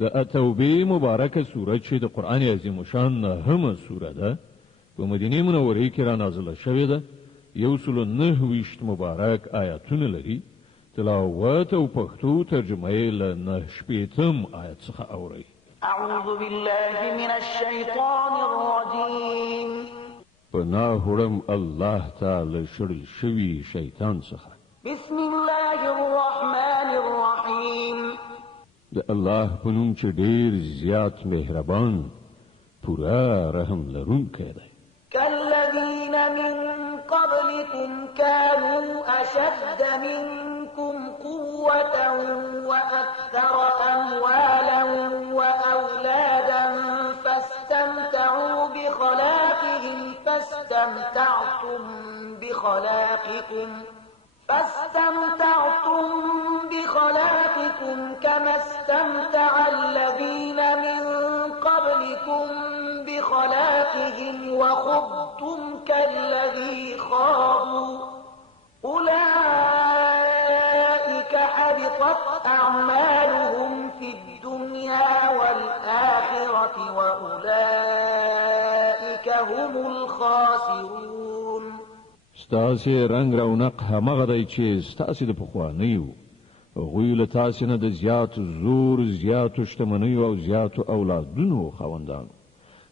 د التوبې مبارکه سوره چې د قرآن عظیم شان نهمه سوره ده په مدینه منوره کې را نازله شوې ده 109 مبارک آیاتونه لري تلاوت او پښتو ترجمه یې له 9 آیت څخه اوري اعوذ بالله من الشیطان الرجیم پناه وړم الله تعالی شړل شوی شیطان څخه بسم الله الرحمن الرحیم د الله په نوم چې ډیر زیات مهربان پورا رحم لرونکی دی كالذين من قبلكم كانوا أشد منكم قوة وأكثر أموالا وأولادا فاستمتعوا بخلاقكم كما استمتع الذين من قبلكم بخلاقهم وخضتم كالذي خاضوا أولئك حبطت أعمالهم في الدنيا والآخرة وأولئك هم الخاسرون ستاسي رنگ رونق همغه دی چې ستاسي د پخوانیو غوی له تاسو نه د زیات زور زیات شتمنیو او زیات اولادونو خوندانو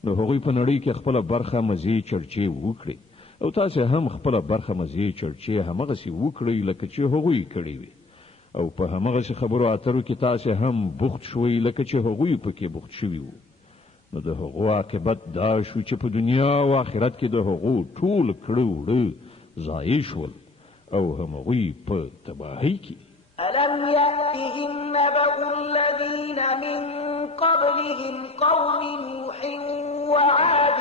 نو هغوی په نړۍ کې خپل برخه مزي چرچی وکړي او تاسو هم خپل برخه مزي چرچی همغه سی وکړي لکه چې هغوی کړی وي او په همغه خبرو اترو کې تاسو هم بوخت شوي لکه چې هغوی پکې بوخت شوي وو نو د هغو عاقبت دا شو چې په دنیا او آخرت کې د هغو ټول کړو ضایع شول او همغوی په تباهی کې ألم يأتهم نبأ الذين من قبلهم قوم نوح وعاد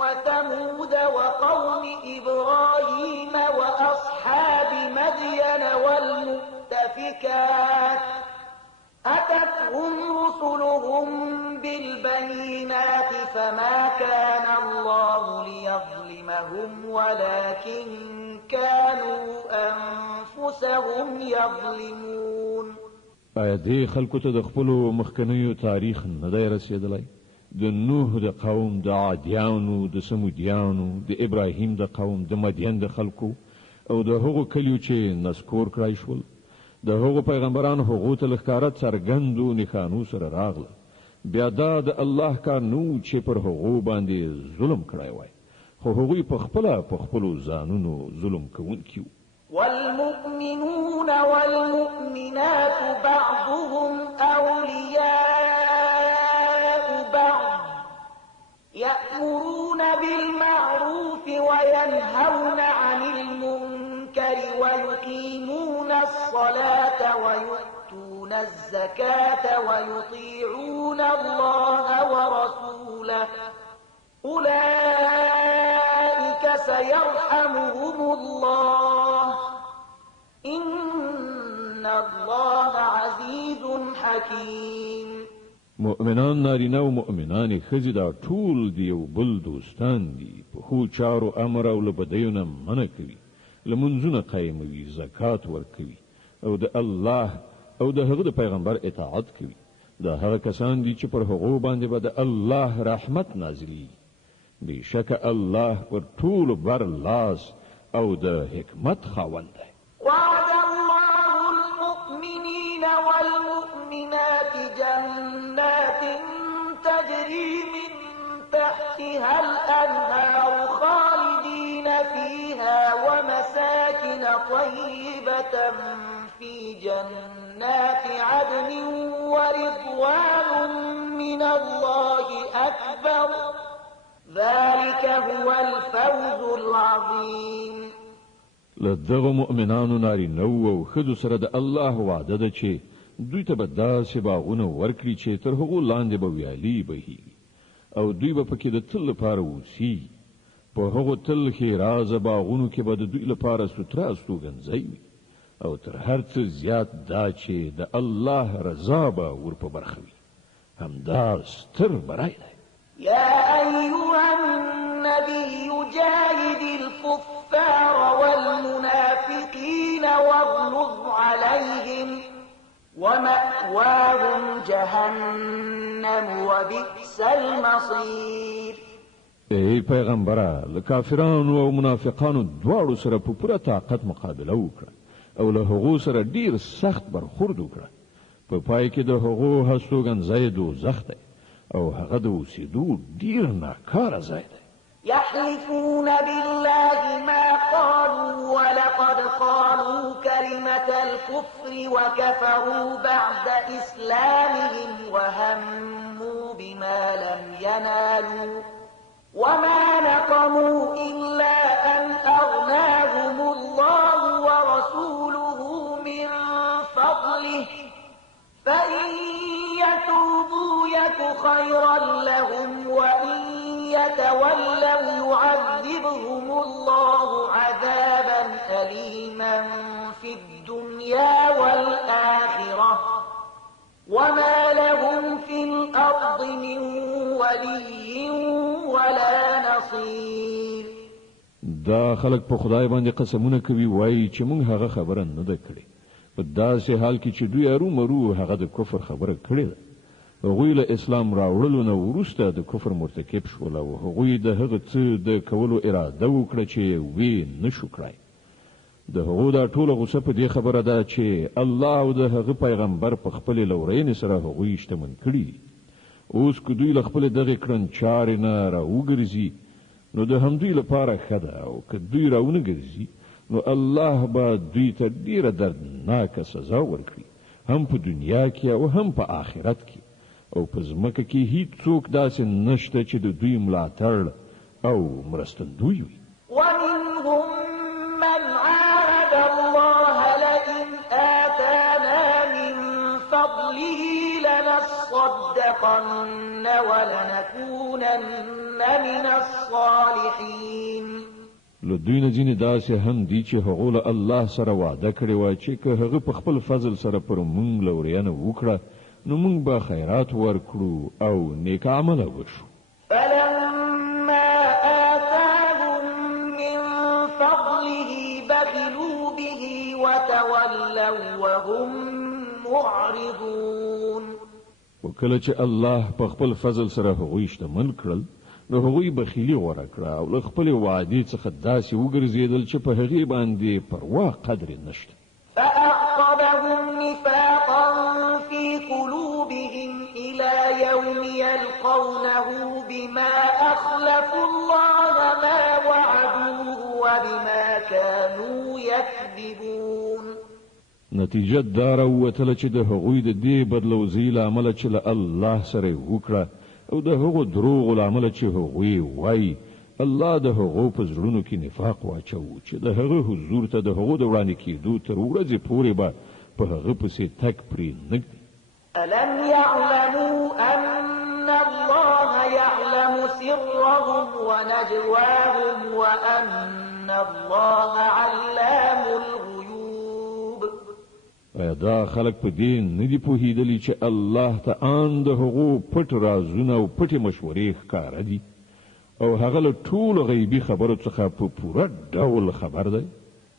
وثمود وقوم إبراهيم وأصحاب مدين والمؤتفكات أتتهم رسلهم بالبينات فما كان الله ليظلمهم ولكن كانوا أنفسهم يظلمون آیا دې خلکو ته د خپل مخکنیو تاریخ نه دی رسیدلی د نوح د قوم د عادیانو د سمودیانو د ابراهیم د قوم د مدین د خلکو او د هغو کلیو چې نسکور کړای شول د هغو پیغمبرانو هغو ته لښکاره څرګندو نښانو سره راغله بیا دا د الله کار نو چې پر هغو باندې ظلم کړی وای خو هغوی په خپلو ځانونو ظلم کوونکي وو والمؤمنون والمؤمنات بعضهم أولياء بعض يأمرون بالمعروف وينهون عن المنكر ويقيمون الصلاة ويؤتون الزكاة ويطيعون الله ورسوله أولئك سيرحمهم الله إن الله عزيز حكيم مؤمنان نارینه او مؤمنان ښځې دا ټول دی یو بل دوستان دي په ښو چارو امر او له بدیو نه منع کوي لمونځونه قایموي زکات ورکوي او د الله او د هغه د پیغمبر اطاعت کوي دا هغه کسان دي چې پر هغو باندې به د الله رحمت نازلي بشک الله پر ټول بر لاس او د حکمت خاوند دی وعد الله المؤمنين والمؤمنات جنات تجري من تحتها الأنهار خالدين فيها ومساكن طيبة في جنات عدن ورضوان من الله أكبر ذلك هو الفوز العظيم لدغه مؤمنانو نارینه او ښځو سره د الله وعده ده چې دوی ته به داسې باغونه ورکړي چې تر هغو لاندې به ویالې بهیږي او دوی به پکې د تل لپاره اوسي په هغو تل ښېرازه باغونو کې به د دوی لپاره ستره استوګنځی وي او تر هر څه زیات دا چې د الله رضا به ور په برخه وي همدا ستر بری دی يا أيها النبي جاهد الكفار والمنافقين واغلظ عليهم ومأواهم جهنم وبئس المصير. ای پیغمبره، له کافرانو او منافقانو دواړو سره په پوره طاقت مقابله وکړه او له هغو سره ډیر سخت برخورد وکړه. په پای کې د هغو هستوګنځی دوزخ دی او هغه د اوسېدو ډیر ناکاره ځای دی. يحلفون بالله ما قالوا ولقد قالوا كلمة الكفر وكفروا بعد إسلامهم وهموا بما لم ينالوا وما نقموا إلا أن أغناهم الله ورسوله من فضله فإن يتوبوا يك خيرا لهم وإن يتولوا يعذبهم الله عذابا أليما في الدنيا والآخرة وما لهم في الأرض من ولي ولا نصير. دا خلق په خدای باندې قسمونه کوي، وایي چې موږ هغه خبره نه ده کړې، په داسې حال کې چې دوی ارومرو هغه د کفر خبره کړې ده. هغوی له اسلام راوړلو نه وروسته د کفر مرتکب شول او هغوی د هغه څه د کولو اراده وکړه چې وی نشو کړای. د هغو دا ټوله غوسه په دې خبره ده چې الله او د هغه پیغمبر په خپل لورین سره هغوی شتمن کړي. اوس که دوی له خپل دغه کړنچارې نه راوګرځي نو د همدوی لپاره ښه ده، او که دوی راونه ګرځي نو الله به دوی ته ډیره دردناکه سزا ورکړي، هم په دنیا کې او هم په آخرت کې. او په ځمکه کې هیڅ څوک داسې نشته چې د دوی ملاتړ او مرستندوی وي. ومنهم من عاهد الله لئن آتانا من فضله لنصدقن ولنكونن من الصالحين. له دوی نه ځینې داسې هم دي چې هغو له الله سره وعده کړې وه چې که هغه په خپل فضل سره پر موږ لورینه وکړه نو موږ به خیرات ورکړو او نیک عمله وشو. فلما آتاهم من فضله بخلوا به وتولوا وهم معرضون. وکله چې الله په خپل فضل سره هغوی شتمن کړل نو هغوی بخیلي غوره کړه او له خپلې وعدې څخه داسې وګرځېدل چې په هغې باندې پروا قدر نشته. فأعقبهم نفاقا في قلوبهم إلى يوم يلقونه بما أخلفوا الله ما وعدوه وبما كانوا يكذبون. نتیجه داره ووتله چې د هغوی د دې بدلوزي له امله چې له الله سره وکړه او د هغو دروغو له امله چې هغوی وایي الله د هغو په زړونو کې نفاق واچو چې د هغه حضور ته د هغو د وړاندې کېدو تر ورځې پورې به په هغه پسې تګ پرې نږدي. ألم يعلموا أن الله يعلم سرهم ونجواهم وأن الله علام الغيوب. ایا دا خلق په دې نه دي پوهېدلي چې الله ته آن د هغو پټ رازونه او پټې مشورې ښکاره دي او هغه له ټولو غیبي خبرو څخه په پوره ډول خبر دی.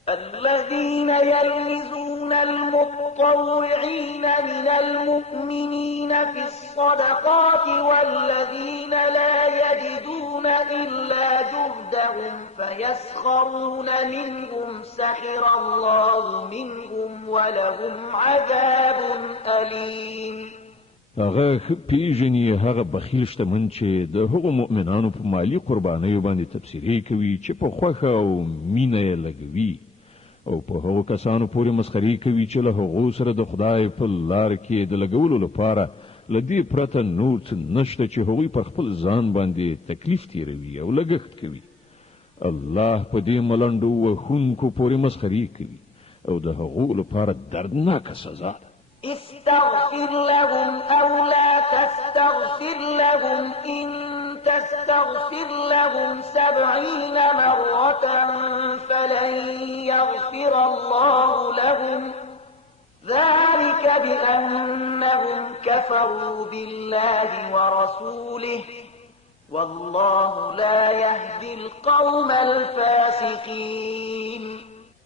الذين يلمزون المطوعين من المؤمنين في الصدقات والذين لا يجدون إلا جهدهم فيسخرون منهم سخر الله منهم ولهم عذاب أليم. هغه پیژني هغه بخیل شتمن چې د هغو مؤمنانو په مالی قربانیو باندې تبصرې کوي چې په خوښه او مینه یې لګوي او په هغو کسانو پورې مسخري کوي چې له هغو سره د خدای په لار کې د لګولو لپاره له دې پرته نور څه نشته چې هغوی پر خپل ځان باندې تکلیف تیروي او لګښت کوي. الله په دې ملنډو وښونکو پورې مسخري کوي او د هغو لپاره دردناکه سزا ده. استغفر لهم أو لا تستغفر لهم إن تستغفر لهم 70 مرة فلن يغفر الله لهم ذلك بأنهم كفروا بالله ورسوله والله لا يهدي القوم الفاسقين.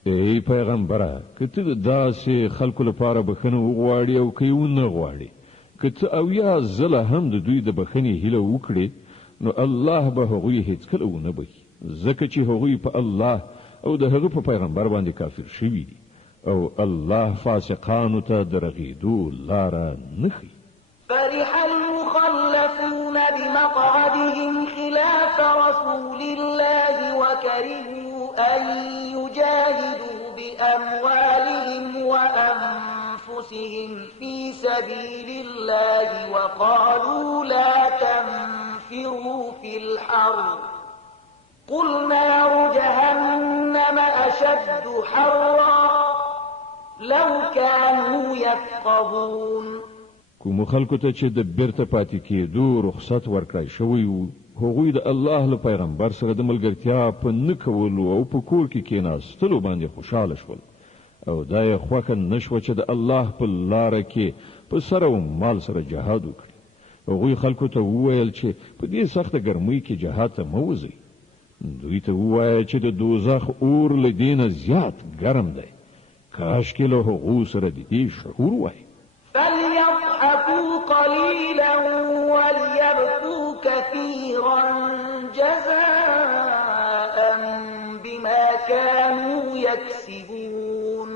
ای پیغمبره که ته داسې خلکو لپاره بخښنه وغواړي او که یې ونه غواړي که ته اویا ځله هم د دوی د بخښنې هیله وکړې نو الله به هغوی هیڅکله ونه بخي ځکه چې هغوی په الله او د هغه په پیغمبر باندې کافر شوي دي او الله فاسقانو ته د رغېدو لاره نه ښیي. فرح المخلفون بمقعدهم خلاف رسول الله وكرهوا أن يجاهدوا بأموالهم وأنفسهم في سبيل الله وقالوا لا تنفروا في الحر قل نار جهنم أشد حرا لو كانوا يفقهون. کوم خلکو ته چې د بیرته پاتې کېدو رخصت ورکړای شوی وو هغوی د الله له پیغمبر سره د ملګرتیا په نه کولو او په کور کې کېناستلو باندې خوشاله شول او دا یې خوښه نشوه چې د الله په لاره کې په سر او مال سره جهاد وکړي. هغوی خلکو ته وویل چې په دې سخته ګرمۍ کې جهاد ته مه وځئ. دوی ته ووایه چې د دوزخ اور له دې نه زیات ګرم دی. کاشکې له هغو سره د دې شعور وای. فليضحكوا قليلا وليبكوا كثيرا جزاء بما كانوا يكسبون.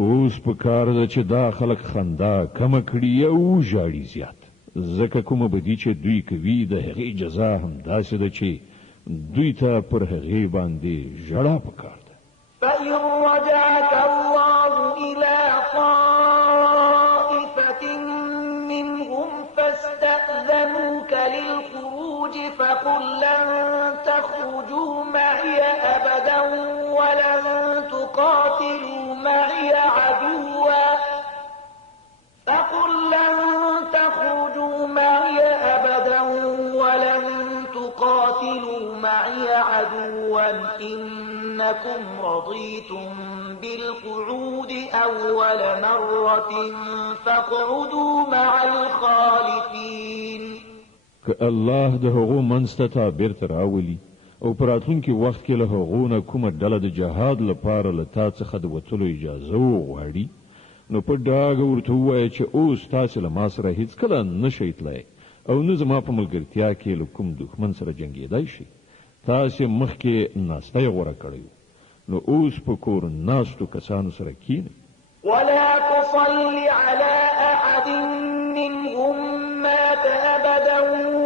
اوس په کار ده چې دا خلک خندا کم کړي او ژاړي زیات ځکه کومه بدی چې دوی کوي د هغې جزا هم داسې ده چې دوی ته پر هغې باندې ژړا پکار ده. فإن رجعك الله إلى طائفة منهم فاستأذنوك للخروج فقل لن تخرجوا معي أبدا ولن تقاتلوا معي عدوا إنكم رضيتم بالقعود أول مرة فاقعدوا مع الخالفين. که الله د هغو منځته تعبیر تر راولي او پراتونکي وخت کې له هغو نه کومه ډله د جهاد لپاره له تا څخه د وتلو اجازه وغواړي نو په ډاګه ورته ووایه چې اوس تاسې له ما سره هیڅکله نشئ تللی او نه زما په ملګرتیا کې له کوم دښمن سره جنګېدی شي. تاسې مخکې ناستی غوره کړی نو اوس په کور ناستو کسانو سره کښېنئ. ولا تصل على أحد منهم مات أبدا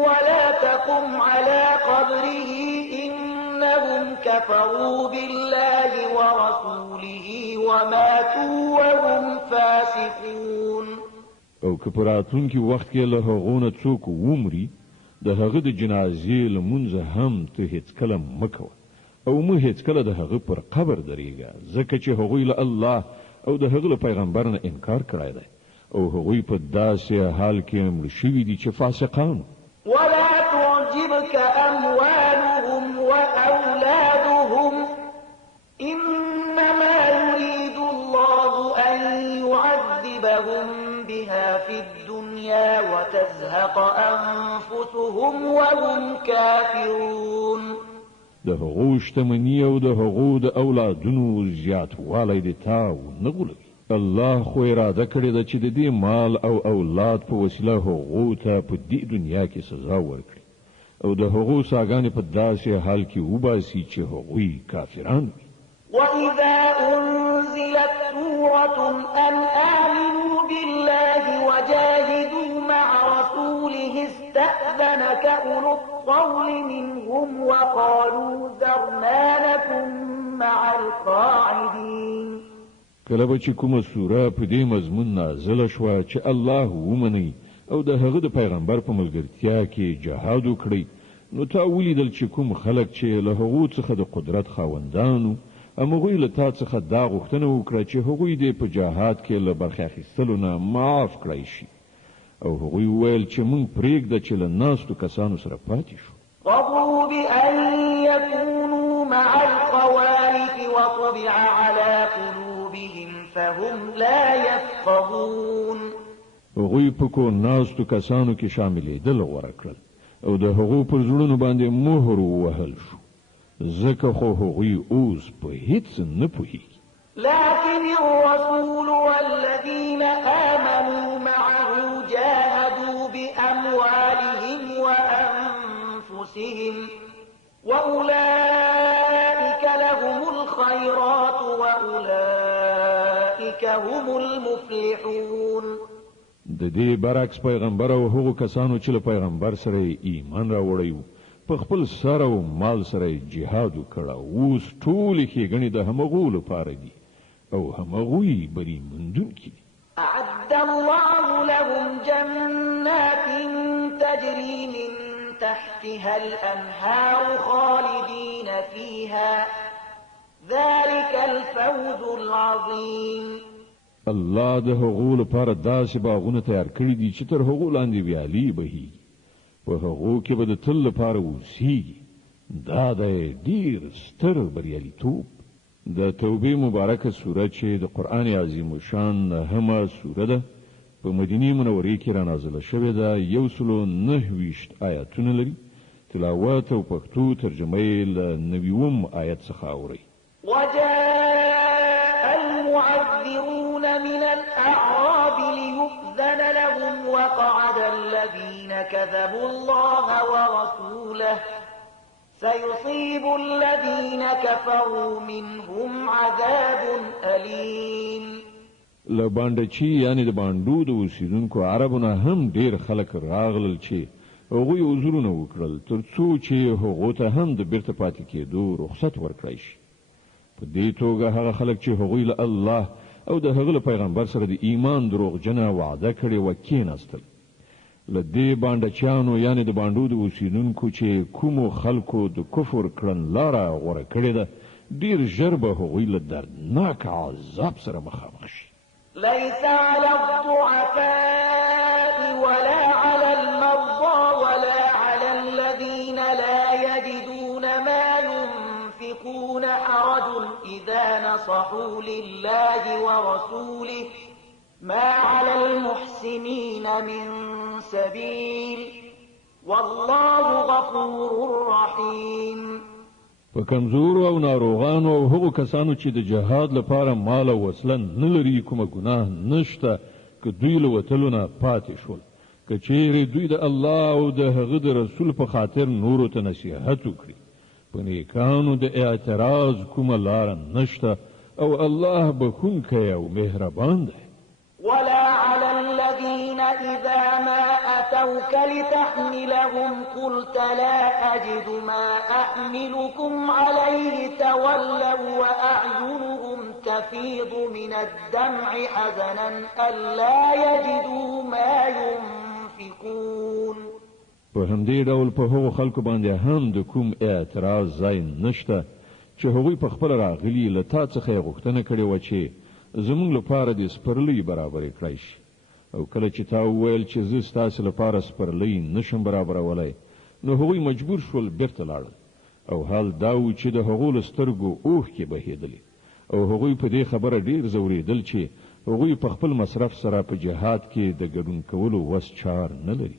ولا تقم على قبره إنهم كفروا بالله ورسوله وماتوا وهم فاسقون. او که په راتلونکي وخت کې له هغو نه څوک ومري د هغه د جنازې لمونځه هم ته هیڅکله مه کوه او مه هیڅکله د هغه پر قبر درېږه ځکه چې هغوی له الله او د هغه له پیغمبر نه انکار کړی دی او هغوی په داسې حال کې مړه شوي دي چې فاسقان. ولا تعجبك أموالهم وأولادهم إنما يريد الله أن يعذبهم بها في الدنيا وتزهق أنفسهم وهم كافرون. د هغو شتمني او د هغو د اولادونو زیاتوالی د تا ونه غولوي. الله خو اراده کړې ده چې د دې مال او اولاد په وسیله هغو ته په دې دنیا کې سزا ورکړي او د هغو ساګانې په داسې حال کې وباسي چې هغوی کافران وي. وإذا أنزلت سورة أن آمنوا بالله وجاهدوا مع رسوله استأذنك أولو الطول منهم وقالوا ذرنا لكم مع القاعدين. کله به چې کومه سوره په دې مضمون نازله شوه چې الله ومني او د هغه د پیغمبر په ملګرتیا کې جهاد وکړي نو تا ولیدل چې کوم خلک چې له هغو څخه د قدرت خاوندانو هغوی له تا څخه دا غوښتنه وکړه چې هغوی دې په جهاد کې له برخې اخیستلو نه معاف کړی شي او هغوی وویل چې موږ پرېږده چې له ناستو کسانو سره پاتې شو. رضوا بأن يكونوا مع الخوالف وطبع على قلوبهم فهم لا يفقهون. هغوی په کور ناستو کسانو کې شاملېدل غوره کړل او د هغو پر زړونو باندې مهر ووهل شو ځکه خو هغوی اوس په هیڅ نه پوهېږي. لكن الرسول والذين آمنوا معه جاهدوا بأموالهم وأنفسهم وأولئك لهم الخيرات وأولئك هم المفلحون. د دې برعکس پیغمبر او هغو کسانو چې له پیغمبر سره ایمان راوړی وو په خپل سر او مال سره جهاد وکړ اوس ټول ښېګڼې د همغو لپاره دي او همغوی بری مندونکي دي. أعد الله لهم جنات تجري من تحتها الأنهار خالدين فيها ذلك الفوز العظيم. الله د هغو لپاره داسې باغونه تیار کړي دي چې تر هغو لاندې ویالې بهیږي په هغو کې به د تل لپاره اوسیږي. دا د ډېر ستر بریالیتوب. د توبې مبارکه سوره چې د قرآن عظیم شان همه سوره ده په مدینه منورې کې را نازله شوې ده 129 آیاتونه لري. تلاوت او پښتو ترجمه یې له 90 آیت څخه اوري. وجاء المعذرون من الأعراب ليؤذن لهم وقعد الذين كذبوا الله ورسوله سيصيب الذين كفروا منهم عذاب أليم. لباندچی یعنی د باندو د اوسیدونکو عربونه هم ډیر خلک راغلل چې هغوی عذرونه وکړل ترڅو چې هغو ته هم د بیرته پاتې کېدو رخصت ورکړی شي. په دې توګه هغه خلک چې هغوی له الله او د هغه پیغمبر سره د ایمان دروغجنه وعده کړې و کېناستل. له دې باندچیانو یعنی د باندو د اوسیدونکو چې کومو خلکو د کفر کړنلاره غوره کړې ده ډیر ژر به هغوی له دردناک عذاب سره مخامخ شي. ليس على الضعفاء ولا على المرضى ولا على الذين لا يجدون ما ينفقون حرج إذا نصحوا لله ورسوله ما على المحسنين من سبيل والله غفور رحيم. په کمزورو او ناروغانو او هغو کسانو چې د جهاد لپاره مال او وسله نه لري کومه ګناه نشته که دوی له وتلو نه پاتې شول که چیرې دوی د الله او د هغه د رسول په خاطر نورو ته نصیحت وکړي په نیکانو د اعتراض کومه لاره نشته او الله بخونکی او مهربان دی. ولا على الذين إذا ما أتوك لتحملهم قلت لا أجد ما أحملكم عليه تولوا وأعينهم تفيض من الدمع حزنا ألا يجدوا ما ينفقون. په همدې ډول په هغو خلکو باندې هم د کوم اعتراض ځای نشته چې هغوی په خپل راغلي له تا څخه یې غوښتنه کړې وه چې زمونږ لپاره د سپرلۍ برابرې کړی شي او کله چې تا وویل چې زه ستاسې لپاره سپرلۍ نشم برابرولای نو هغوی مجبور شول بیرته لاړل او حال دا و چې د هغو له سترګو اوښکې بهېدلې او هغوی په دې خبره ډېر ځورېدل چې هغوی په خپل مصرف سره په جهاد کې د ګډون کولو وس چار نه لري.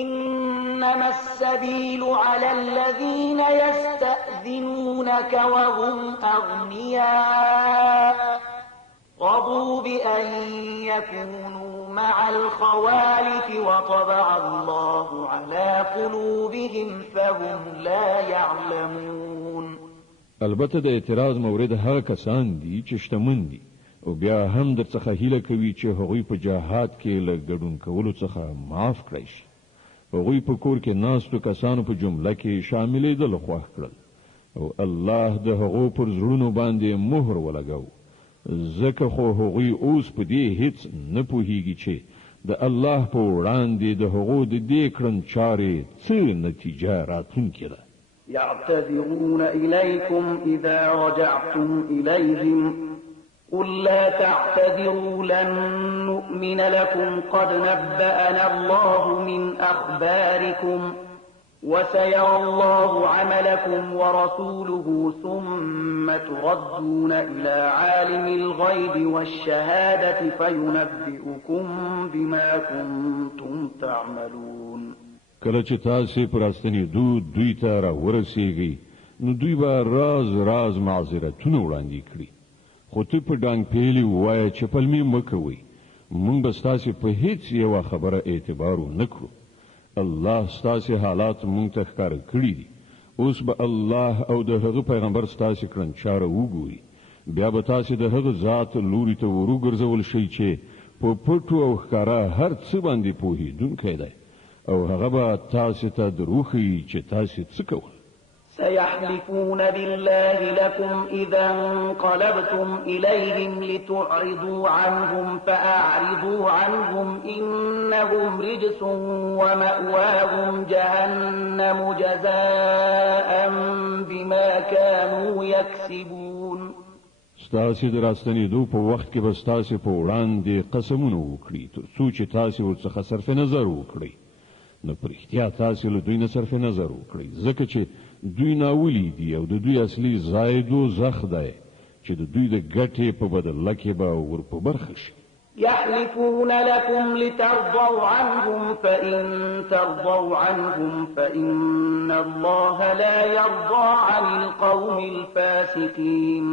إنما السبيل على الذين يستأذنونك وهم أغنياء رضوا بأن يكونوا مع الخوالف وطبع الله على قلوبهم فهم لا يعلمون. البته د اعتراض مورد هغه کسان دي چې شتمن دي او بیا هم در څخه هیله کوي چې هغوی په جهاد کې له ګډون کولو څخه معاف کړی شي. هغوی په کور کې ناستو کسانو په جمله کې شاملېدل خوښ کړل او الله د هغو پر زړونو باندې مهر ولګاو ځکه خو هغوی اوس په دې هیڅ نه پوهیږي چې د الله په وړاندې د هغو د دې کړنچارې څه نتیجه راتلونکې ده. يعتذرون إليكم إذا رجعتم إليهم قل لا تعتذروا لن نؤمن لكم قد نبأنا الله من أخباركم وسيرى الله عملكم ورسوله ثم تردون إلى عالم الغيب والشهادة فينبئكم بما كنتم تعملون. کله چې تاسو پر استنیدو دوی ته را ورسیږئ نو دوی به راز معذرتونه وړاندې کړي خو ته په ډانګ پیلي ووایه چې پلمې مه کوئ، موږ به ستاسې په هیڅ یوه خبره اعتبار ونه کړو. الله ستاسې حالات موږ ته ښکاره کړي دي. اوس به الله او د هغه پیغمبر ستاسې کړنچاره وګوري، بیا به تاسې د هغه ذات لوري ته وروګرځول شئ چې په پټو او ښکاره هر څه باندې پوهېدونکی دی، او هغه به تاسې ته دروښیي چې تاسې څه کول. سيحلفون بالله لكم إذا انقلبتم إليهم لتعرضوا عنهم فأعرضوا عنهم إنهم رجس ومأواهم جهنم جزاء بما كانوا يكسبون. ستاسې د راستنېدو په وخت کې به ستاسې په وړاندې قسمونه وکړي تر څو چې تاسې ورڅخه صرف نظر وکړئ. نو په رښتیا تاسې له دوی نه صرف نظر وکړئ، ځکه چې دوی ناولي دي او د دوی اصلي ځای دوزخ دی چې د دوی د ګټې په بدله کې به ور په برخه شي. يحلفون لكم لترضوا عنهم فإن ترضوا عنهم فإن الله لا يرضى عن القوم الفاسقين.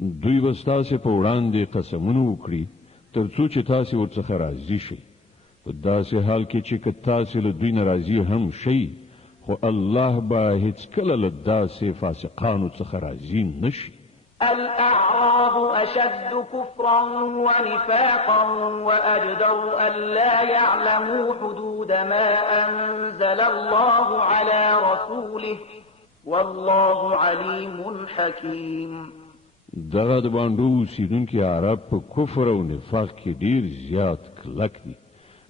دوی به ستاسې په وړاندې قسمونه وکړي تر څو چې تاسې ورڅخه راضي شئ، په داسې حال کې چې که تاسې له دوی نه راضي هم شئ، خو الله به هیڅکله له داسې فاسقانو څخه راضي نشي. الأعراب أشد كفرا ونفاقا وأجدر ألا يعلموا حدود ما أنزل الله على رسوله والله عليم حكيم. دغه د باندې اوسیدونکي عرب په کفر او نفاق کې ډیر زیات کلک دي،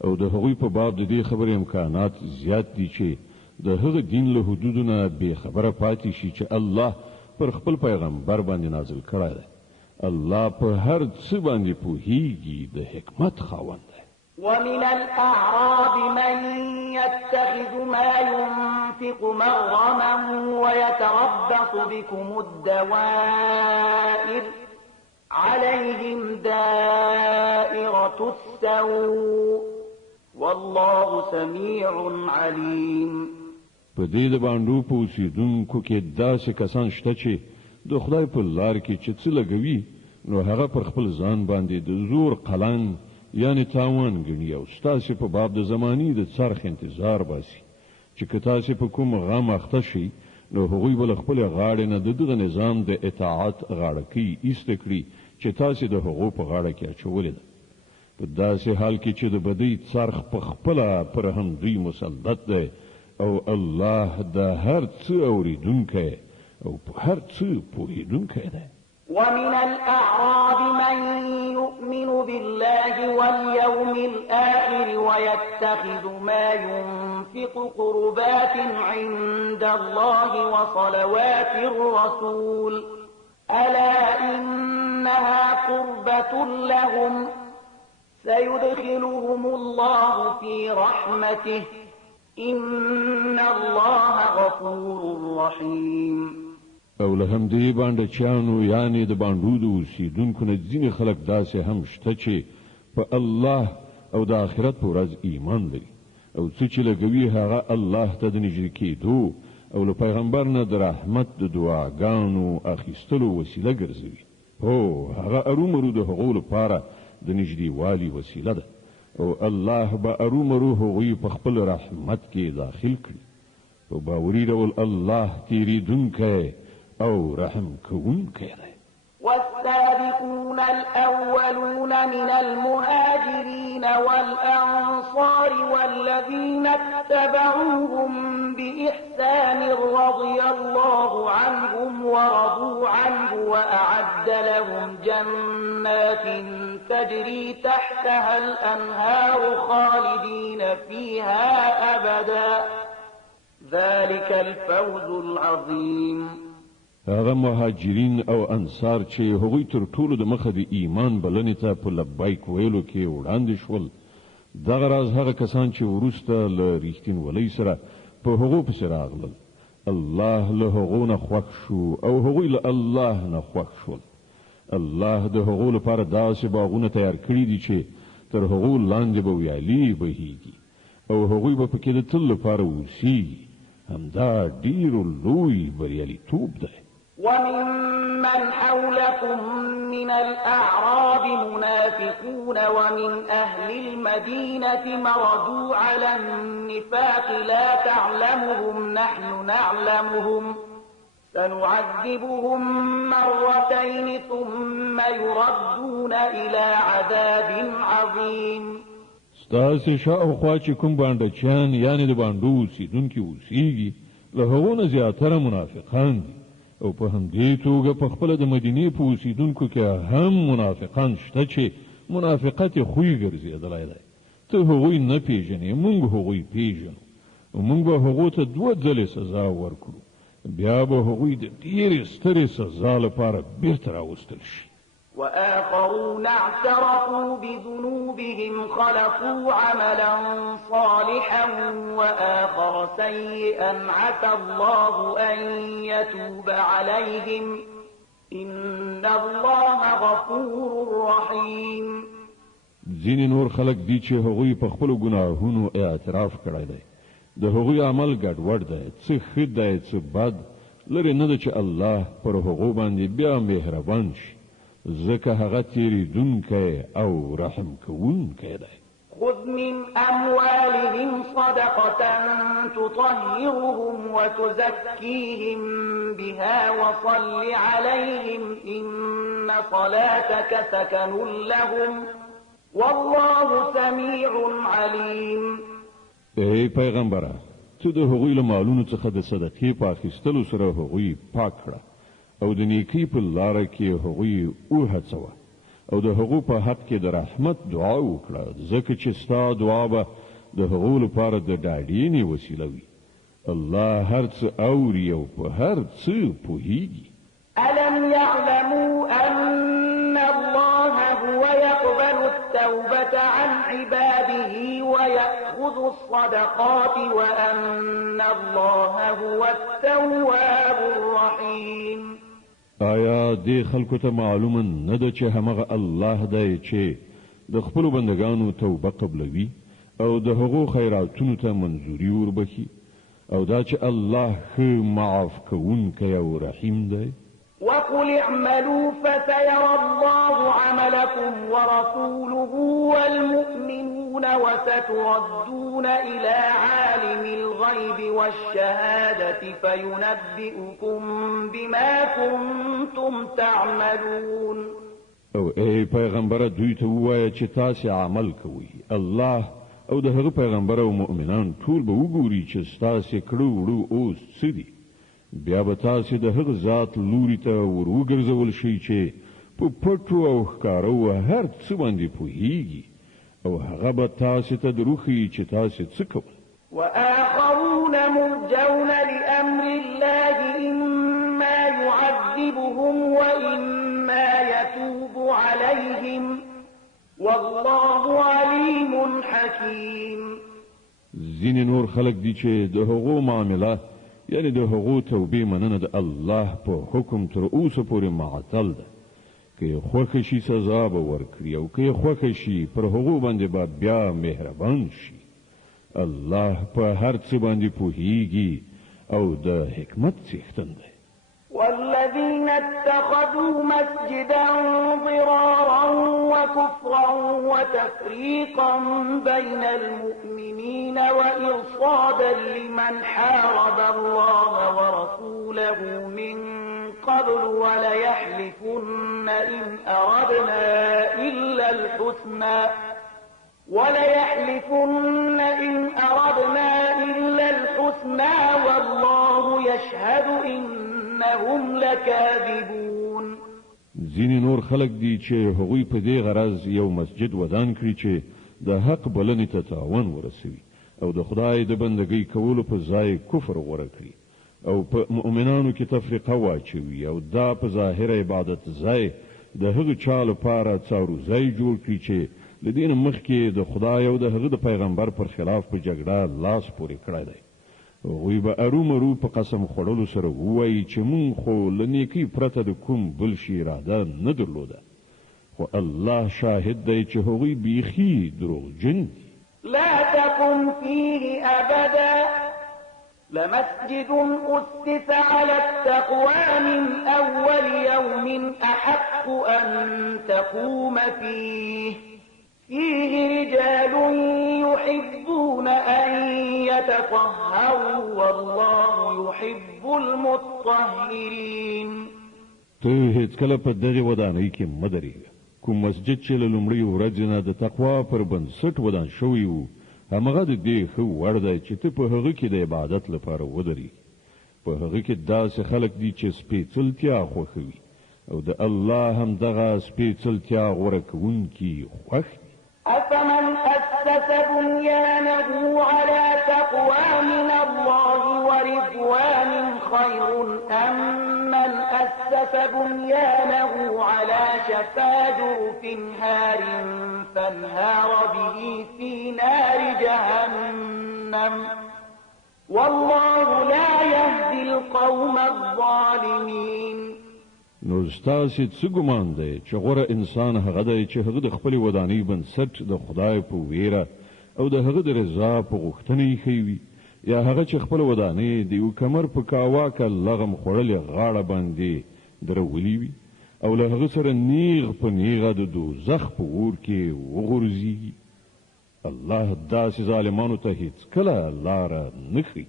او د هغوی په باب د دې خبرې امکانات زیات دي چې د هغه دین له حدودونه بې خبره پاتې شي چې الله پر خپل پیغمبر باندې نازل کړی دی. الله په هر څه باندې پوهیږي، د حکمت خاوند دی. ومن الأعراب من يتخذ ما ينفق مغرما ويتربص بكم الدوائر عليهم دائرة السوء والله سميع عليم. په دې د باندې په اوسیدونکو کې داسې کسان شته چې د خدای په لار کې چې څه لګوي نو هغه پر خپل ځان باندې د زور قلن یعنی تاوان ګڼي، او ستاسې په باب د زمانی د څرخ انتظار باسي چې که تاسې په کوم غم اخته شي نو هغوی به له خپلې غاړې نه د دغه نظام د اطاعت غاړکۍ ایسته کړي چې تاسې د هغو په غاړه کې اچولې ده. په داسې حال کې چې د بدۍ څرخ په خپله پر همدوی مسلط دی، او الله د هر څه اوریدونکی او په هر څه پوهیدونکی دی. ومن الأعراب من يؤمن بالله واليوم الآخر ويتخذ ما ينفق قربات عند الله وصلوات الرسول ألا إنها قربة لهم سيدخلهم الله في رحمته إن الله غفور رحيم. او له همدې باندې چانو یعنی د باندې د اوسیدونکو نه ځینې خلک داسې هم شته چې په الله او د آخرت په ورځ ایمان لري، او څه چې لګوي هغه الله ته د نږدې کېدو او له پیغمبر نه د رحمت د دعاګانو اخیستلو وسیله ګرځوي. هو هغه ارومرو د هغو لپاره د نږدې والي وسیله ده، او الله به ارومرو هغوی په خپل رحمت کې داخل کړي. په باوري ډول الله تیریدونکی او رحم كونك يا ري. والسابقون الأولون من المهاجرين والأنصار والذين اتبعوهم بإحسان رضي الله عنهم ورضوا عنه وأعد لهم جنات تجري تحتها الأنهار خالدين فيها أبدا ذلك الفوز العظيم. هغه مهاجرین او انصار چې هغوی تر ټولو د مخه د ایمان بلنې ته په لبیک ویلو کې وړاندې شول، دغه راز هغه کسان چې وروسته له ریښتینولۍ سره په هغو پسې راغلل، الله له هغو نه خوښ شو او هغوی له الله نه خوښ شول. الله د هغو لپاره داسې باغونه تیار کړي دي چې تر هغو لاندې به ویالې بهیږي او هغوی به پکې د تل لپاره اوسیږي. همدا ډېر لوی بریالیتوب دی. وممن حولكم من الأعراب منافقون ومن أهل المدينة مردوا على النفاق لا تعلمهم نحن نعلمهم سنعذبهم مرتين ثم يردون إلى عذاب عظيم. ستاسې شاوخوا چې کوم بانډچیان یعنې د بانډو اوسېدونکي اوسېږي له هغو نه زیاتره منافقان دي او په همدې توګه په خپله د مدینې په اوسېدونکو کې هم منافقان شته چې منافقت یې خوی ګرځېدلی دی. ته هغوی نه پیژنې، موږ هغوی پیژنو او موږ به هغو ته 2 ځلې سزا ورکړو، بیا به هغوی د ډېرې سترې سزا لپاره بیرته راوستل شي. وآخرون اعترفوا بذنوبهم خلقوا عملا صالحا وآخر سيئا عسى الله أن يتوب عليهم إن الله غفور رحيم. ځینې نور خلک دي چې هغوی په خپلو ګناهونو اعتراف کړی دی، د هغوی عمل ګډوډ دی، څه ښه دی څه بد، لرې نه ده چې الله پر هغو باندې بیا مهربان شي، ځکه هغه تیریدونکی او رحم کوونکی دی. خذ من أموالهم صدقة تطهرهم وتزكيهم بها وصل عليهم إن صلاتك سكن لهم والله سميع عليم. ای پیغمبره، ته د هغوی له مالونو څخه د صدقې په اخیستلو سره هغوی پاک کړه او د نیکی په لاره کې هغوی وهڅوه او د هغو په حق کې د رحمت دعا وکړه، ځکه چې ستا دعا به د هغو لپاره د ډاډینې وسیله وي. الله هر څه اوري او په هر څه پوهیږي. ألم يعلموا أن الله هو يقبل التوبة عن عباده ويأخذ الصدقات وأن الله هو التواب الرحيم. آیا دې خلکو ته معلومه نه ده چې همغه الله دی چې د خپلو بندگانو توبه قبلوي او د هغو خیراتونو ته منظوري وربخي او دا چې الله ښه معاف کوونکی او رحیم دی؟ وقل اعملوا فسيرى الله عملكم ورسوله والمؤمنون وستردون إلى عالم الغيب والشهادة فينبئكم بما كنتم تعملون. او ای پیغمبر دوی ته ووایه چې تاسې عمل کوئ، الله او د هغه پیغمبر او مؤمنان ټول به وګوري چې ستاسې کړو وړو اوس څه دي، بیا به تاسې د هغه ذات لوري ته ور وګرځول شي چې په پټو او ښکارو هر څه باندې پوهیږي او هغه به تاسې ته دروښیي چې تاسې څه کوئ. وآخرون مرجون لأمر الله إما يعذبهم وإما يتوب عليهم والله عليم حكيم. ځینې نور خلک دي چې د هغو معامله یعنی د هغو توبې مننه د الله په حکم تر اوسه پورې معطل ده، که خوښه شي سزا به ورکړي او که خوښه شي پر هغو باندې به بیا مهربان شي. الله په هر څه باندې پوهیږي او د حکمت څښتن دی. والذين اتخذوا مسجدا ضرارا وكفرا وتفريقا بين المؤمنين وإرصادا لمن حارب الله ورسوله من قبل وليحلفن إن أردنا إلا الحسنى والله يشهد إنهم لكاذبون. ځینې نور خلک دي چې هغوی په دې غرض یو مسجد ودان کړي چې د حق بلنې ته تاوان ورسوي او د خدای د بندګۍ کولو په ځای کفر غوره کړي او په مؤمنانو کې تفریقه واچوي او دا په ظاهر عبادت ځای د هغه چا لپاره څارو ځای جوړ کړي چې د دین مخکې د خدای او د هغه د پیغمبر پر خلاف په جګړه لاس پورې کړی دی. هغوی به ارومرو په قسم خوړلو سره ووایي چې مونږ خو له نیکۍ پرته د کوم بل شي اراده نه درلوده، خو الله شاهد دی چې هغوی بیخي دروغجن دي. لا تقم فيه أبدا لمسجد أسس على التقوى من أول يوم أحق أن تقوم فيه رجال يحبون أن يتطهروا والله يحب المطهرين. ته هیڅ کله په دغه ودانۍ کې مدرېږه. کوم مسجد چې له لومړۍ ورځې نه د تقوا پر بنسټ ودان شوی وو، همغه د دې ښه وړ دی چې ته په هغه کې د عبادت لپاره ودرېږې. په هغه کې داسې خلک دي چې سپېڅلتیا خوښوي او د الله همدغه سپېڅلتیا غوره کوونکي خوښ دي. أفمن أسس بنيانه على تقوى من الله ورضوان خير أم من أسس بنيانه على شفا جرف هار فانهار به في نار جهنم والله لا يهدي القوم الظالمين. نو ستاسې څه ګمان دی چې غوره انسان هغه دی چې هغه د خپلې ودانۍ بنسټ د خدای په ویره او د هغه د رضا په غوښتنه ایښی وي، یا هغه چې خپله ودانۍ د یو کمر په کاواکه لغم خوړلې غاړه باندې درولي وي او له هغه سره نیغ په نیغه د دوزخ په اور کې وغورځېږي. الله داسې ظالمانو ته هیڅکله لاره نه ښیي.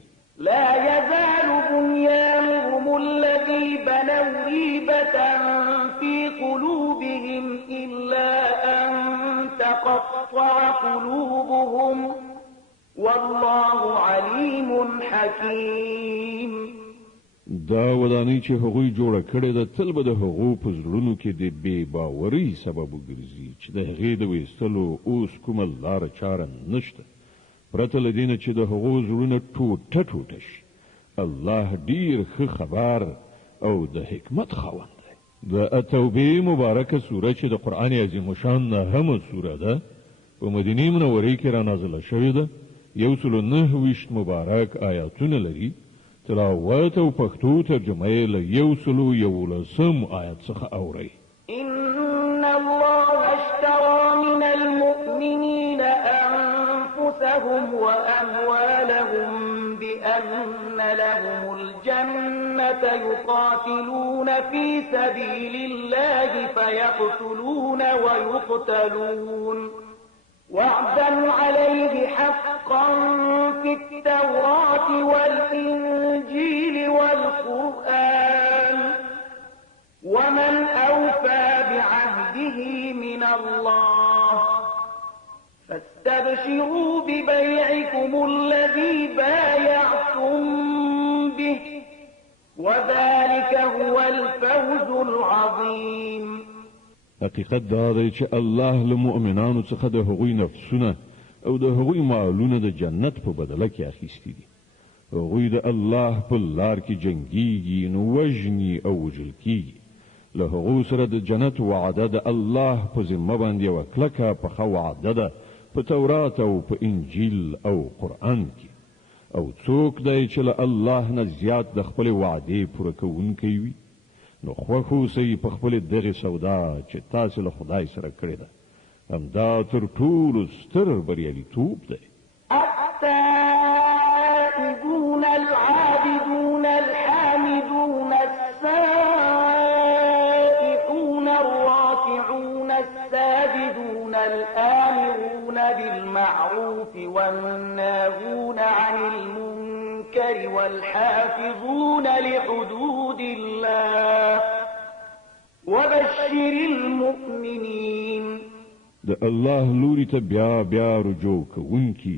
لا يزال بنيانهم الذي بنوا ريبة في قلوبهم إلا أن تقطع قلوبهم والله عليم حكيم. دا ودانۍ چې هغوی جوړه کړې ده تل به د هغو په زړونو کې د بې باورۍ سبب وګرځي چې د هغې د ویستلو اوس کومه لاره چاره نشته، پرته له دې نه چې د هغو زړونه ټوټه ټوټه شي. الله ډیر ښه خبر او د حکمت خاوند دی. د التوبې مبارکه سوره چې د قرآن عظیم شان نهمه سوره ده په مدینې منورې کې را نازله شوې ده. 129 مبارک آیاتونه لري. تلاوت او پښتو ترجمه یې له 111 آیت څخه اورئ. إن الله اشترى من المؤمنين أنفسهم وأموالهم بأن لهم الجنة يقاتلون في سبيل الله فيقتلون ويقتلون وعدا عليه حقا في التوراة والإنجيل والقرآن ومن أوفى بعهده من الله فاستبشروا ببيعكم الذي بايعتم به وذلك هو الفوز العظيم. حقیقت دا دی چې الله له مؤمنانو څخه د هغوی نفسونه او د هغوی مالونه د جنت په بدله کې اخیستي دي. هغوی د الله په لار کې جنګیږي نو وژني او وژل کیږي. له هغو سره د جنت وعده د الله په ذمه باندې یوه کلکه پخه وعده ده په تورات او په انجیل او قرآن کې. او څوک دی چې له الله نه زیات د خپلې وعدې پوره کوونکی وي، نو خوښ اوسئ په خپلې دغې سودا چې تاسې له خدای سره کړې ده. همدا تر ټولو ستر بریالیتوب دی. التائبون العابدون الحامدون السائحون الراكعون الساجدون الآمرون بالمعروف والناهون عن المنكر والحافظون لحدود الله وبشر المؤمنين. د الله لوري ته بیا بیا رجوع کوونکی،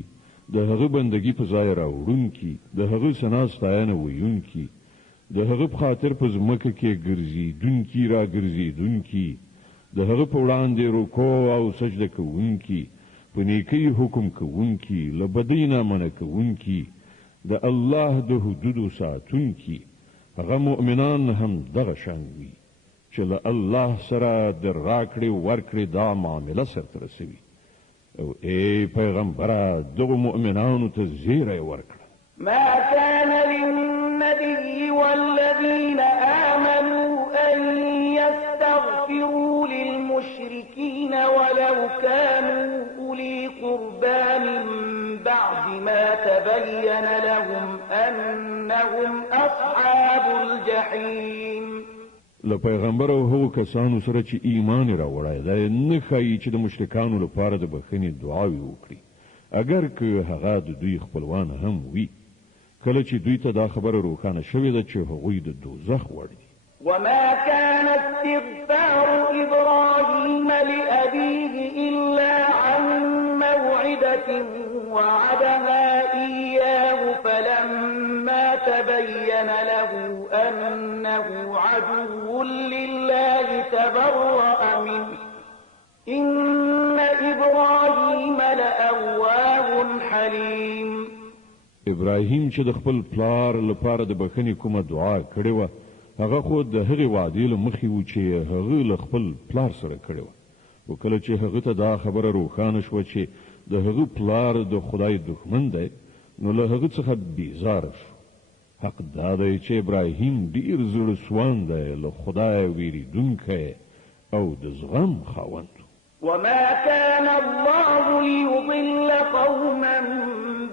د هغه بندگی په ځای راوړونکی، د هغه ثنا ستاینه ویونکی، د هغه په خاطر په ځمکه کې ګرځېدونکي را ګرځېدونکي، د هغه په وړاندې رکوع او سجده کوونکی، په نیکۍ حکم کوونکی، له بدۍ نه منع کوونکی، د الله د حدودو ساتونکی. هغه مؤمنان هم دغه شان وي چې له الله سره د راکړې ورکړې دا معامله سرته رسوي. او ای پیغمبره دغه مؤمنانو ته زیری ورکړه. ما كان للنبي والذين آمنوا أن يستغفروا للمشركين ولو كانوا أولي قربى من بعد ما فلما تبين لهم أنهم أصحاب الجحيم. له پیغمبر او هغو کسانو سره چې ایمان راوړی دا نه ښایي چې د مشرکانو لپاره د بخښنې دعاوې وکړي اگر که هغه د دوی خپلوان هم وي کله چې دوی ته دا خبره روښانه شوې ده چې هغوی د دوزخ وړ دي. وما كان استغفار إبراهيم لأبيه إلا عن موعدة وعدها إياه فلما تبين له أنه عدو لله تبرأ منه إن إبراهيم لأواه حليم. ابراهیم چې د خپل پلار لپاره د بخښنې کومه دعا کړې وه هغه خو د هغې وعدې له مخې و چې هغه له خپل پلار سره کړې وه خو کله چې هغه ته دا خبره روښانه شوه چې د هغه پلار د خدای دښمن دی نو له هغه څخه بیزاره شو. حق دا دی چې ابراهیم ډیر زړه سوان دی له خدای ویریدونکی او د زغم خاوند. وما كان الله ليضل قوما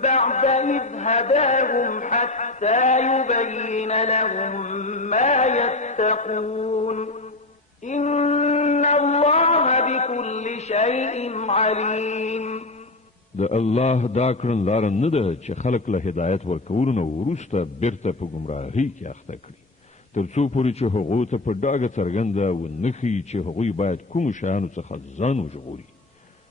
بعد إذ هداهم حتى يبين لهم ما يتقون إن الله بكل شيء عليم. د الله دا کړن لار نه ده چې خلق له هدایت ورکولو نه وروسته بیرته په گمراهۍ کې اخته کړي تر څو پورې چې هغوی ته په ډاګه څرګنده ونښيي چې هغوی باید کومو شیانو څخه ځان وژغوري.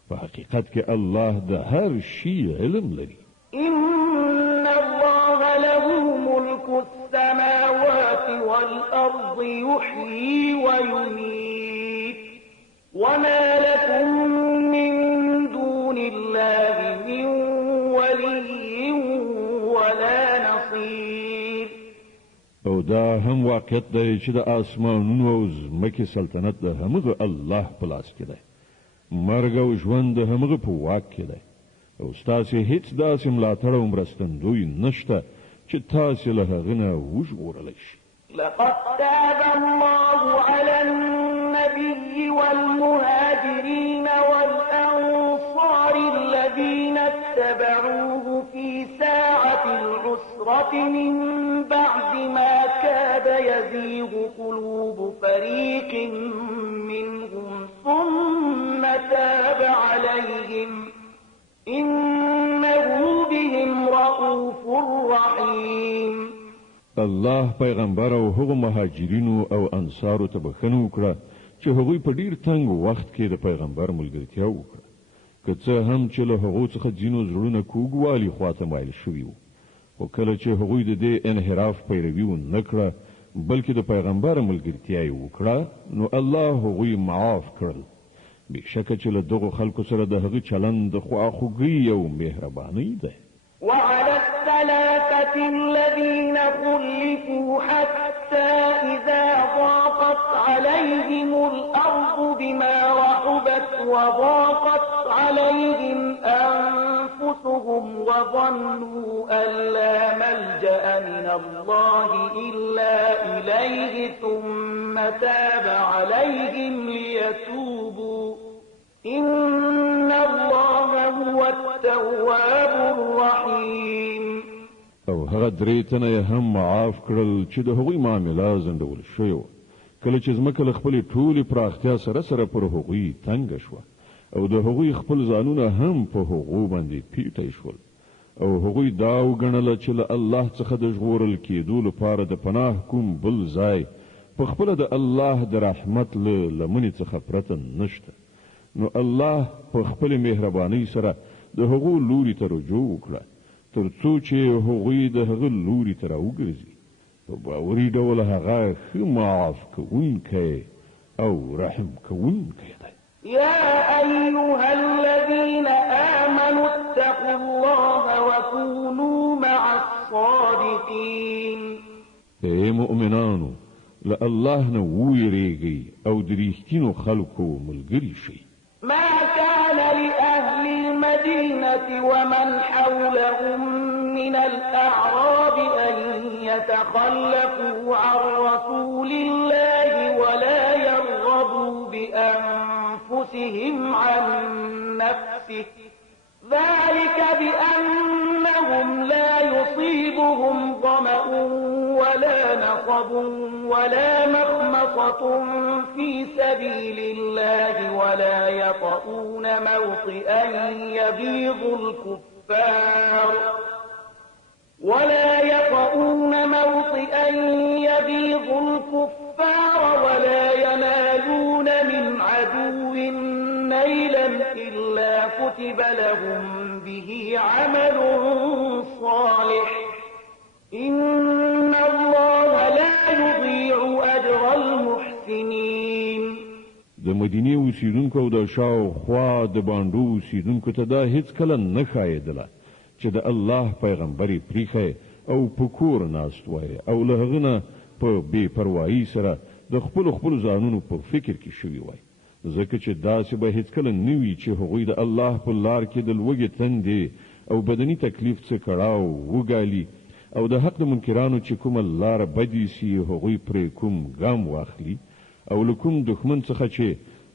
په حقیقت کې الله د هر شي علم لري. إن الله له ملك السماوات والأرض يحيي ويميت وما لكم من دون الله من ولي ولا نصير. او دا هم واقعیت دی چې د آسمانونو او ځمکې سلطنت د همغه الله په لاس کې دی. مرګ او ژوند د همغه په واک کې دی او ستاسې هیڅ داسې ملاتړ او مرستندوی نشته چې تاسې له هغه نه وژغورلی شي. لقد تاب الله على النبي والمهاجرين والأنصار الذين اتبعوه في ساعة العسرة من بعد ما كاد يزيغ قلوب فريق منهم ثم تاب عليهم إنه بهم رؤوف رحيم. الله پیغمبر او هغو مهاجرینو او انصارو ته بخښنه وکړه چې هغوی په ډیر تنګ وخت کې د پیغمبر ملګرتیا وکړه که څه هم چې له هغو څخه ځینو زړونه کوږوالي خواته مایل شوي وو خو کله چې هغوی د دې انحراف پیروي ونه کړه بلکې د پیغمبر ملګرتیا یې وکړه نو الله هغوی معاف کړل. بېشکه چې له دغو خلکو سره د هغه چلند د خواخوږۍ او مهربانۍ دی. وعلى الثلاثة الذين خلفوا حتى إذا ضاقت عليهم الأرض بما رحبت وضاقت عليهم أنفسهم وظنوا أن لا ملجأ من الله إلا إليه ثم تاب عليهم ليتوبوا إن الله هو التواب الرحيم. او هغه درې تنه یې هم معاف کړل چې د هغوی معامله ځنډول شوې وه کله چې ځمکه له خپلې ټولې پراختیا سره سره پر هغوی تنګه شوه او د هغوی خپل ځانونه هم په هغو باندې پیټی شول او هغوی دا وګڼله چې له الله څخه د ژغورل کېدو لپاره د پناه کوم بل ځای په خپله د الله د رحمت له لمنې څخه پرته نشته نو الله په خپل مهربانۍ سره د هغو لوري ته رجوع وکړه تر څو چې هغوی د هغه لوري ته راوګرځي په باوري ډول هغه ښه معاف کوونکی او رحم کوونکی دی. يا أيها الذين آمنوا اتقوا الله وكونوا مع الصادقين. اے مؤمنانو له الله نه ویریږئ او د رښتینو خلکو ملګري شئ. ما كان لأهل المدينة ومن حولهم من الأعراب أن يتخلفوا عن رسول الله ولا يرغبوا بأنفسهم عن نفسه ذلك بأنهم إنهم لا يصيبهم ظمأ ولا نصب ولا مخمصة في سبيل الله ولا يطؤون موطئا يبيض الكفار ولا ينالون من عدو نيلا إلا كتب لهم به عمل صالح إن الله لا يضيع أجر المحسنين. د مدینه اوسیدونکو او د شاوخوا د باندو اوسیدونکو ته دا هیڅ کله نه ښایېدله چې د الله پیغمبري پریښی او په کور ناست وای او له هغه نه په بې پروایي سره د خپلو ځانونو په فکر کې شوي وای، ځکه چې داسې به هیڅکله نه وي چې هغوی د الله په لار کې د لوږې تندې او بدني تکلیف څه کړاو وګالي او د حق د منکرانو چې کومه لاره بدې سي هغوی پرې کوم ګام واخلي او له کوم دښمن څخه چې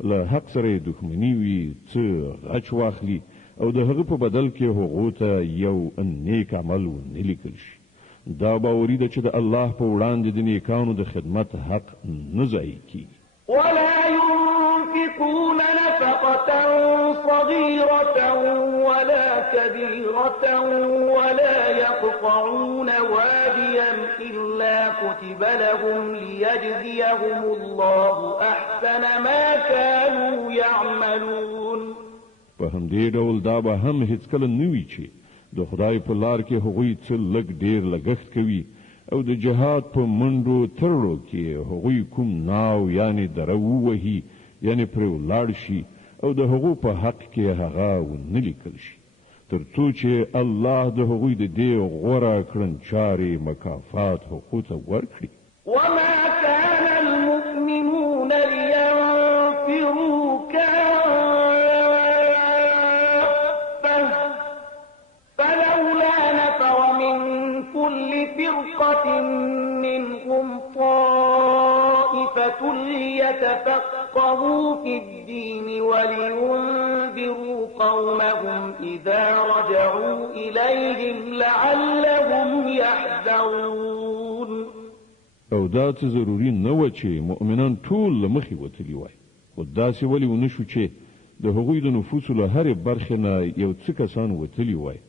له حق سره دښمني وي څه غچ واخلي او د هغه په بدل کې هغو ته یو نیک عمل ونه لیکل شي. دا باوري ده چې د الله په وړاندې د نیکانو د خدمت حق نه ضایع کیږي. ولا ينفقون نفقة صغيرة ولا كبيرة ولا يقطعون واديا إلا كتب لهم ليجزيهم الله أحسن ما كانوا يعملون. په همدې ډول دا به هم هیڅکله نه وي چې د خدای په لار کې هغوی څه لږ ډیر لګښت کوي او د جهاد په منډو ترړو کې هغوی کوم ناو یعنی دره ووهي یعنی پرې ولاړ شي او د هغو په حق کې هغه ونه لیکل شي تر څو چې الله د هغوی د دې غوره کړنچارې مکافات حقوق ورکړي. وما كان المؤمنون لينفروا كافة فلولا نفر من كل فرقة منهم طائفة ليتفقهوا في الدين ولينذروا قومهم إذا رجعوا إليهم لعلهم يحذرون. او دا څه ضروري نه و چې مؤمنان ټول له مخې وتلي وای، خو داسې ولې ونه شو چې د هغوی د نفوسو له هرې برخې نه یو څه کسان وتلي وای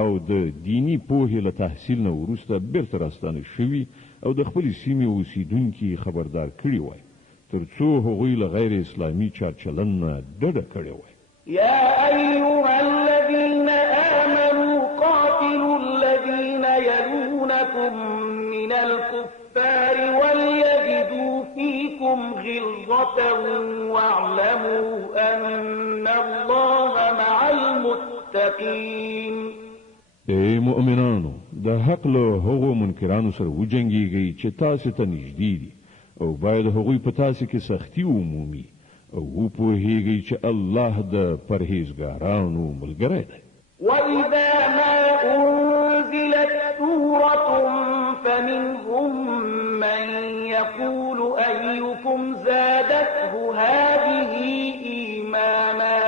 او د دینی پوهې له تحصیل نه وروسته بیرته راستانه شوي او د خپلې سیمې اوسیدونکي خبردار کړي وای تر څو هغوی له غیر اسلامي چارچلن نه ډډه کړې وای. يا أيها الذين آمنوا قاتلوا الذين يلونكم من الكفار وليجدوا فيكم غلظة واعلموا أن الله مع المتقين. ای مؤمنانو د حق له هغو منکرانو سره وجنګیږئ چې تاسو ته نږدې دي او باید هغوی په تاسو کې سختي ومومي او وپوهیږئ چې الله د پرهیزګارانو ملګری دی. وإذا ما أنزلت سورة فمنهم من يقول أيكم زادته هذه إيمانا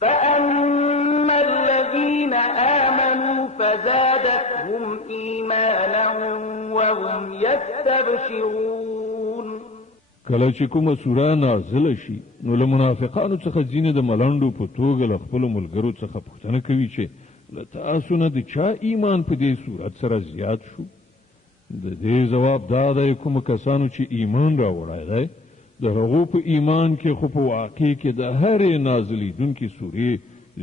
فأما الذين آمنوا فزادتهم إيمانا وهم يستبشرون. کله چې کومه سوره نازله شي نو له منافقانو څخه ځینې د ملنډو په توګه له خپلو ملګرو څخه پوښتنه کوي چې له تاسو نه د چا ایمان په دې صورت سره زیات شو؟ د دې ځواب دا دی کومو کسانو چې ایمان راوړی دی د هغو په ایمان کې خو په واقع کې د هرې نازلېدونکې سورې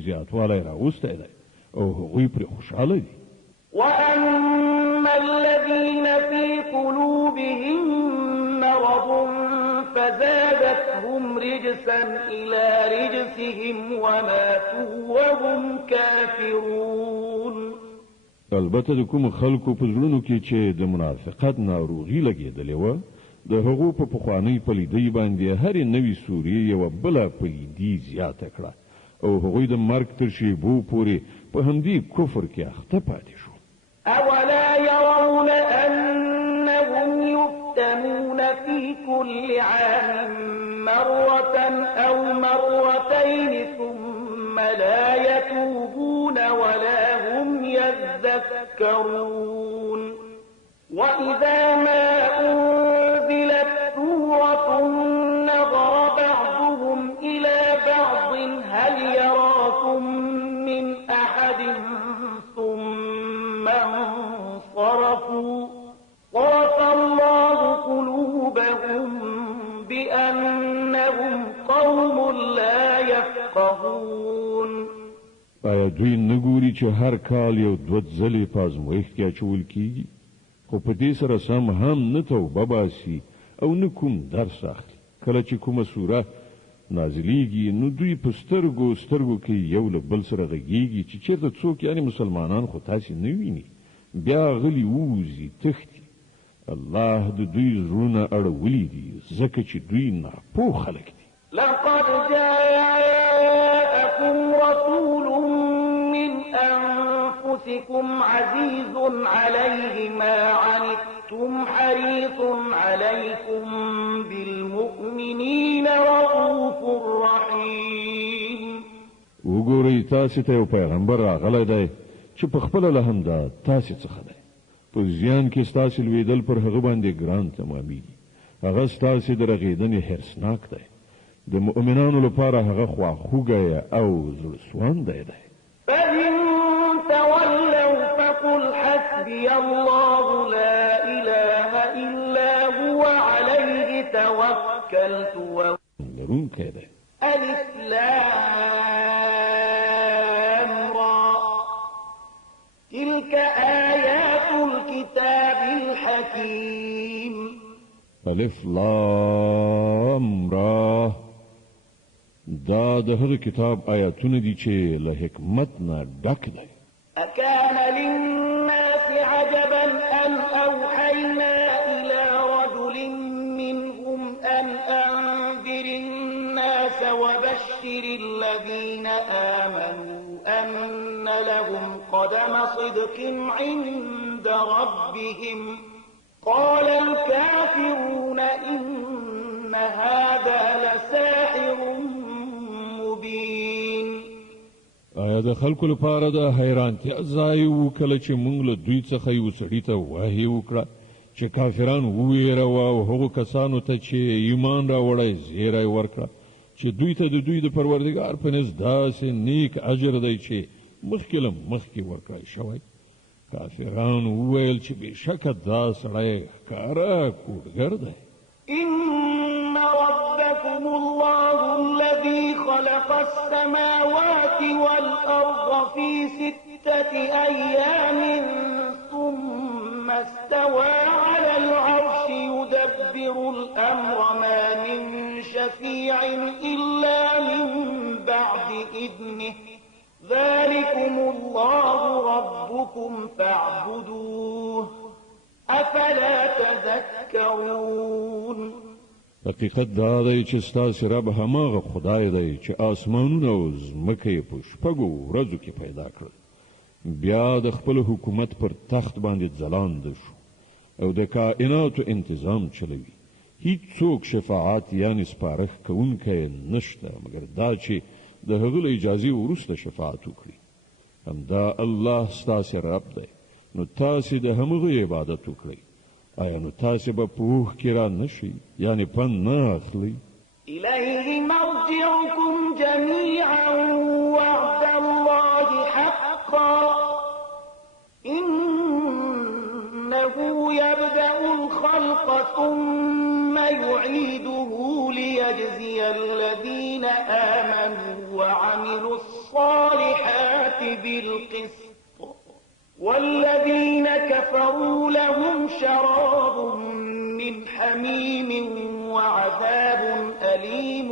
زیاتوالی راوستی دی او هغوی پرې خوشحاله دي. وأما الذين في قلوبهم مرض فزادتهم رجسا إلى رجسهم وماتوا وهم كافرون. البته د کوم خلکو په زړونو کې چې د منافقت ناروغي لګېدلې وه د هغو په پخوانۍ پلیدۍ باندې هرې نوې سورې یوه بله پلیدي زیاته کړه او هغوی د مرګ تر شیبو پورې په همدې کفر کې اخته پاتې شو. أولا يرون أنهم يفتنون في كل عام مرة أو مرتين ثم لا يتوبون ولا هم يتذكرون وإذا ما أنزلت سورة نظر بعضهم إلى بعض هل يراكم من أحد ثم انصرفوا صرف الله قلوبهم بأنهم قوم لا يفقهون آیا دوی نګوري چې هر کال یو دوه ځلې په ازمویښت کې اچول کیږي خو په دې سره سم هم نه توبه باسي او نه کوم درس اخلي کله چې کومه سوره نازلیږي نو دوی په سترګو کې یو له بل سره غږیږي چې چېرته څوک یعنی مسلمانان خو تاسې نه ویني بیا غلي ووځي تښتي الله د دوی زړونه اړولي دي ځکه چې دوی ناپوه خلک دي لقد جاءكم رسول من أنفسكم عزيز عليه ما عنتم حريص عليكم بالمؤمنين رؤوف رحيم وګورئ تاسې ته یو پیغمبر راغلی دی چې په خپله له همدا تاسې څخه دی په زیان کې ستاسې لوېدل پر هغه باندې ګران تمامېږي هغه ستاسې د رغېدنې حرصناک دی د مؤمنانو لپاره هغه خواخوږی او زړهسواندی دی فإن تولوا فقل حسبي الله لا إله إلا هو عليه توكلت لرونکی دی ألف لام را تلك آيات الكتاب الحكيم الف لام را دا د هغه کتاب آیاتونه دي چې له حکمت نه ډک دی أكان للناس عجبا أن أوحينا إلى رجل منهم أن أنذر الناس وبشر الذين آمنوا أن لهم قدم صدق عند ربهم قال الكافرون إن هذا لساحر مبين آیا د خلکو لپاره د حیرانتیا ځای و کله چې موږ له دوی څخه یو سړي ته وحی وکړه چې کافران وویروه او هغو کسانو ته چې ایمان راوړی زیری ورکړه چې دوی ته د دوی د پروردګار په نزد داسې نیک اجر دی چې مخکې له مخکې ورکړی شوی کافران وویل چې بېشکه دا سړی ښکاره کوډګر دی إن ربكم الله الذي خلق السماوات والأرض في 6 أيام ثم استوى على العرش يدبر الأمر ما من شفيع إلا من بعد إذنه ذلكم الله ربكم فاعبدوه أفلا تذكرون حقیقت دا دی چې ستاسې رب هماغه خدای دی چې آسمانونه او ځمکه یې په شپږو ورځو کې پیدا کړل بیا د خپل حکومت پر تخت باندې ځلانده شو او د کائناتو انتظام چلوي هیڅوک شفاعت یعنی سپارښت کوونکی نشته مګر دا چې د هغه له اجازې وروسته شفاعت وکړي همدا الله ستاسې رب دی نو تاسې د همغه عبادت وکړئ آیا نو تاسې به په اوښ کې را نشئ یعنې پند نه اخلئ إليه مرجعكم جميعا وعد الله حقا إنه يبدأ الخلق ثم يعيده ليجزي الذين آمنوا وعملوا الصالحات بالقسط والذين كفروا لهم شراب من حميم وعذاب أليم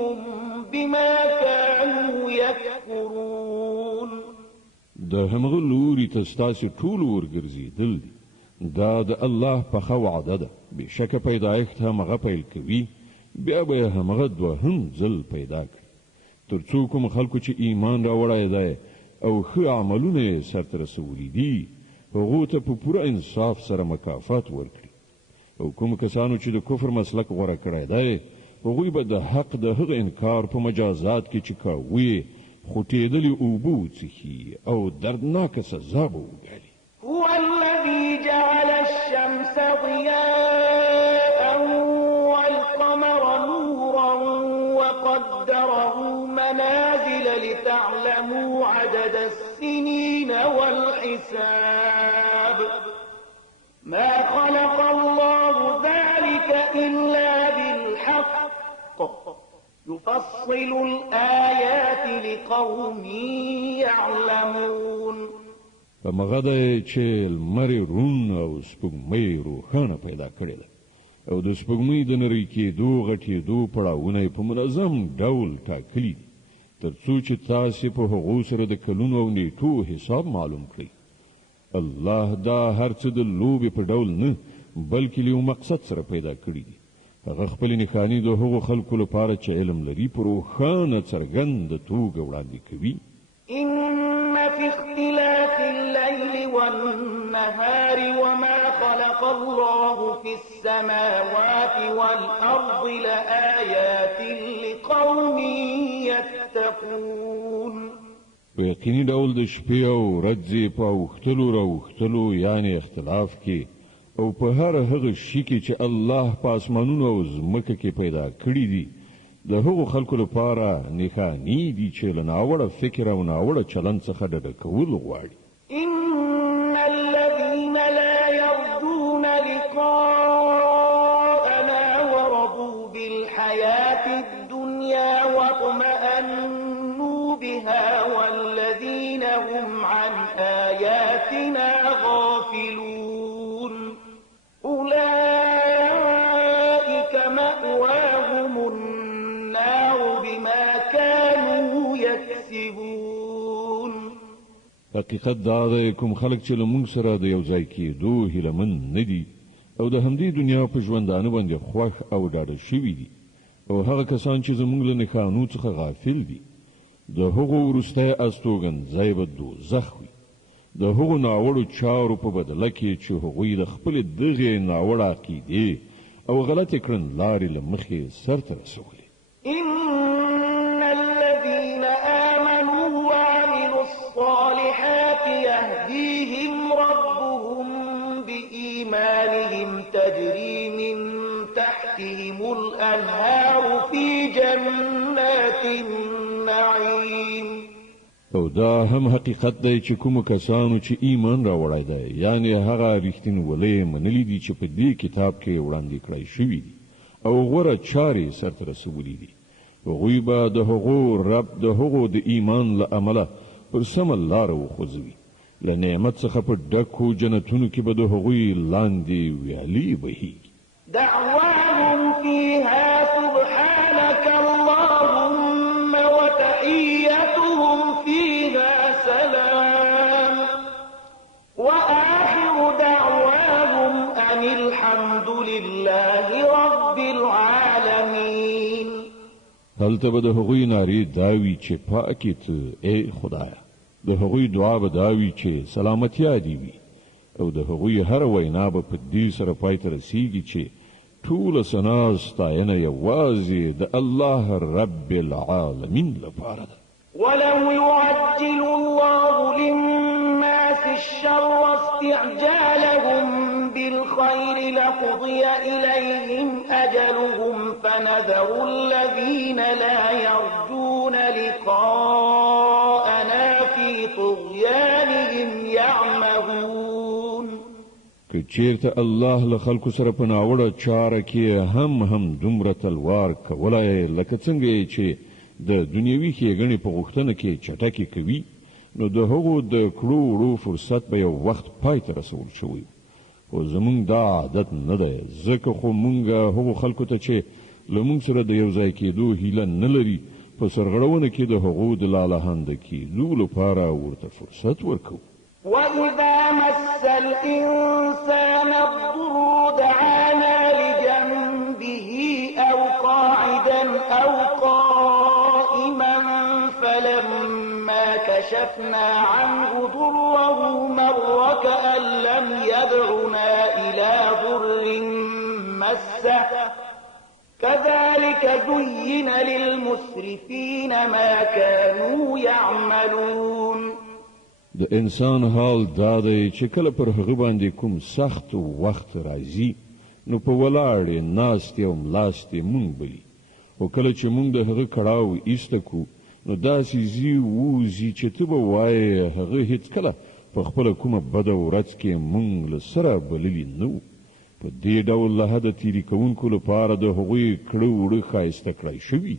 بما كانوا يكفرون د همغه لوري ته ستاسې ټول ورګرځېدل دي دا د الله پخه وعده ده بېشکه پیدایښت همغه پیل کوي بیا به یې همغه دوهم ځل پیدا کړي تر څو کوم خلکو چې ایمان راوړی دی او ښه عملونه یې سرته رسولي دي هغو ته په پوره انصاف سره مکافات ورکړي او کوم کسانو چې د کفر مسلک غوره کړی دی هغوی به د حق د هغه انکار په مجازات کې چې کاوه خوټېدلې اوبه وڅښي او دردناکه سزا به وګالي هو حساب ما خلق الله ذلك إلا بالحق يفصل الآيات لقوم يعلمون په مغده چې لمر رون او سپوږمۍ روښانه پیدا کړې ده او د سپوږمۍ د نری کېدو غټېدو پړاوونه په منظم ډول ټاکلي دي تر څو چې تاسو په هغو سره د کلونو او نیټو حساب معلوم کړئ الله دا هر څه د لوبې په ډول نه بلکې له مقصد سره پیدا کړي دي هغه خپل نښانې د هغو خلکو لپاره چې علم لري په روښانه څرګنده توګه وړاندې کوي إن في اختلاف الليل والنهار وما خلق الله في السماوات والأرض لآيات لقوم يتقون په یقیني ډول د شپې او ورځې په اوښتلو راوښتلو یعنی اختلاف کې او په هر هغه شي کې چې الله په اسمانونو او ځمکه کې پیدا کړی دي د هغو خلکو لپاره نښانې دي چې له ناوړه فکر او ناوړه چلند څخه ډډه کول غواړي إن الذين لا يرجون لقاءنا ورضوا بالحياة الدنيا واطمأنوا بها والذين هم عن آياتنا غافلون أولئك مأواهم النار بما كانوا يكسبون حقیقت دا دی کوم خلک چې له موږ سره د یو ځای کېدو هیلهمن نه دي او د همدې دنیا په ژوندانه باندې خوښ او ډاډه شوي دي او هغه کسان چې زموږ له نښانو څخه غافل دي د هغو وروستی استوګنځی به دوزخ وي د هغو ناوړو چارو په بدله کې چې هغوی د خپلې دغې ناوړه عقیدې او غلطې کړنلارې له مخې سرته رسولې إن الذين آمنوا وعملوا الصالحات يهديهم ربهم بإيمانهم تجري من تحتهم الأنهار في جنات النعيم او دا هم حقیقت دی چې کوم کسانو چې ایمان راوړی دی یعنی هغه رښتینولۍ منلي دي چې په دې کتاب کې وړاندې کړی شوي دي او غوره چارې سرته رسولي دي هغوی به د هغو رب د هغو د ایمان له امله پر سمه لاره وخوځوي له نعمت څخه په ډکو جنتونو کې به د هغوی لاندې ویالې بهیږي دعواهم فيها سبحانك اللهم وتحيتهم فيها سلام وآخر دعواهم أن الحمد لله رب العالمين هلته به د هغوی نارې داوي چې پاکې ته ای خدایه د هغوی دعا به داوي چې سلامتیا دې وي او د هغوی هر وینا به په دې سره پای ته رسیږي چې ټوله ثنا ستاینه یوازې د الله رب العالمین لپاره ده ولو يعجل الله للناس الشر استعجالهم بالخير لقضي إليهم أجلهم فنذر الذين لا يرجون لقاءنا في طغيانهم يعمهون که چیرته الله له خلکو سره په ناوړه چاره کې هم دومره تلوار کولای لکه څنګه چې د دنیوي ښېګڼې په غوښتنه کې چټکې کوي نو د هغو د کړو وړو فرصت به یو وخت پای ته رسول شوی خو زمونږ دا عادت نه دی ځکه خو مونږ هغو خلکو ته چې له مونږ سره د یو ځای کېدو هیله نه لري په سرغړونه کې د هغو د لالهانده کېدو لپاره ورته فرصت ورکوو وإذا مس الإنسان الضر دعانا لجنبه أو قاعدا أو قائما فلما كشفنا عنه ضره مر كأن لم يدعنا إلى ضر مسه كذلك زين للمسرفين ما كانوا يعملون د انسان حال دا دی چې کله پر هغه باندې کوم سخت وخت راځي نو په ولاړې ناستې او ملاستې مونږ بلی او کله چې مونږ د هغه کړاو ایسته کو نو داسې زی ووځي چې ته به وایې هغه هیڅکله په خپله کومه بده ورځ کې موږ له سره بللي نه وو. په دې ډول له حده تیري کوونکو لپاره د هغوی کړه وړه ښایسته کړی شوي.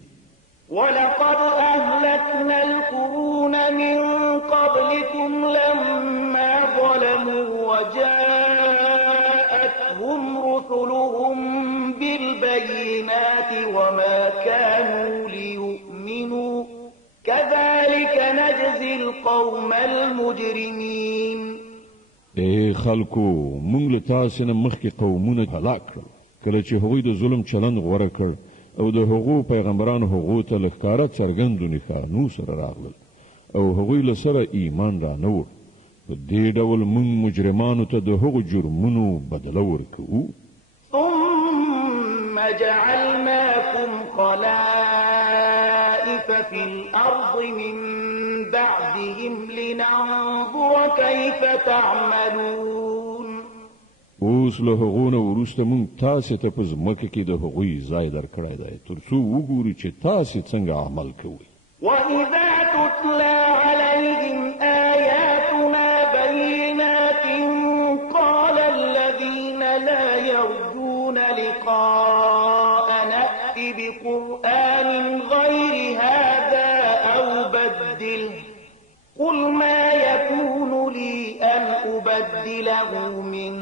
ولقد أهلكنا القرون من قبلكم لما ظلموا وجاءتهم رسلهم بالبينات وما كانوا ليؤمنوا كذلك نجزي القوم المجرمين. خلکو موږ له تاسو نه مخکې قومونه هلاک کړل کله چې هغوی د ظلم چلند غوره کړ او د هغو پیغمبرانو هغو ته له ښکاره څرګندو نښانو سره راغلل او هغوی له سره ایمان را نه وړ. په دې ډول موږ مجرمانو ته د هغو جرمونو بدله ورکوو. ثم جعلناكم خلائف في الأرض من بعدهم لننظر كيف تعملون. اوس له هغو نه وروسته موږ تاسې ته په ځمکه کې د هغوی ځای درکړی دی تر څو وګورو چې تاسې څنګه عمل کوئ. وإذا تتلى عليهم آياتنا بينات قال الذين لا يرجون لقاءنا ائت بقرآن غير هذا أو بدله قل ما يكون لي أن أبدله من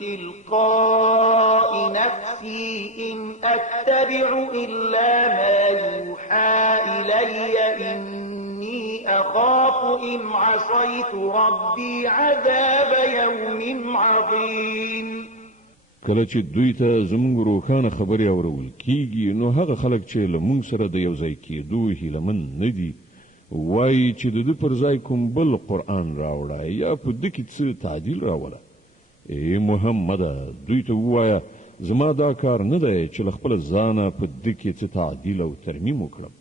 تلقاء نفسي إن أتبع إلا ما يوحى إلي إني أخاف إن عصيت ربي عذاب يوم عظيم. کله چې دوی ته زموږ روښانه خبرې اورول کیږي نو هغه خلک چې له موږ سره د یو ځای کېدو هیلهمن نه دي وایي چې د ده پر ځای کوم بل قرآن راوړه یا په ده کې څه تعدیل راوله. محمده دوی ته ووایه زما دا کار نه دی چې له خپله ځانه په ده کې څه تعدیل او ترمیم وکړم.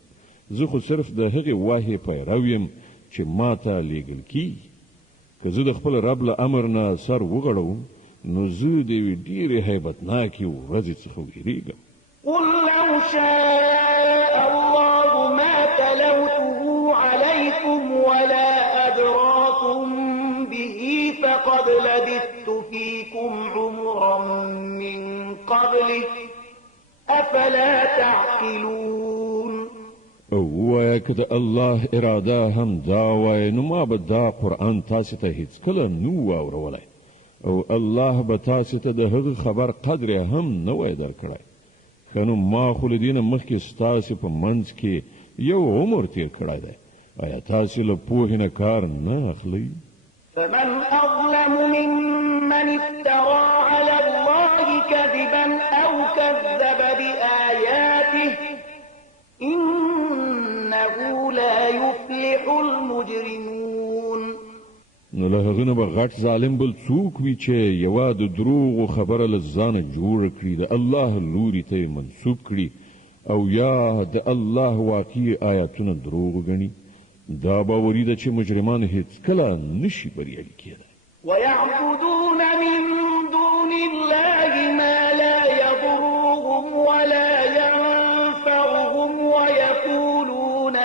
زه خو صرف د هغې وحی پیرو یم چې ما ته لیږل کیږي. که زه د خپل رب له امر نه سر وغړوم نو زه د یوې ډېرې هیبتناکې ورځې څخه ویریږم. قل لو شاء الله ما تلوته عليكم ولا أدراكم به فقد لبثت فيكم عمرا من قبله أفلا تعقلون. او وایه که د الله اراده هم دا وای نو ما به دا قرآن تاسې ته هیڅکله نه واورولی او الله به تاسې ته د هغه خبر قدر هم نه وای درکړی. ښه نو ما خو له دې نه مخکې ستاسې په منځ کې یو عمر تیر کړی دی. آیا تاسې له پوهې نه کار نه اخلئ؟ فمن أظلم ممن افترى على الله كذبا أو كذب بآياته إنه لا يفلح المجرمون. نو له هغه نه به غټ ظالم بل څوک وي چې یوه د دروغو خبره له ځانه جوړه کړي د الله لوري ته یې منسوب کړي او یا د الله واقعي آیاتونه دروغ ګڼي. دا باوري ده چې مجرمان هیڅکله نشي بریالي کېدی. ويعبدون من دون الله ما لا يضرهم ولا ينفعهم ويقولون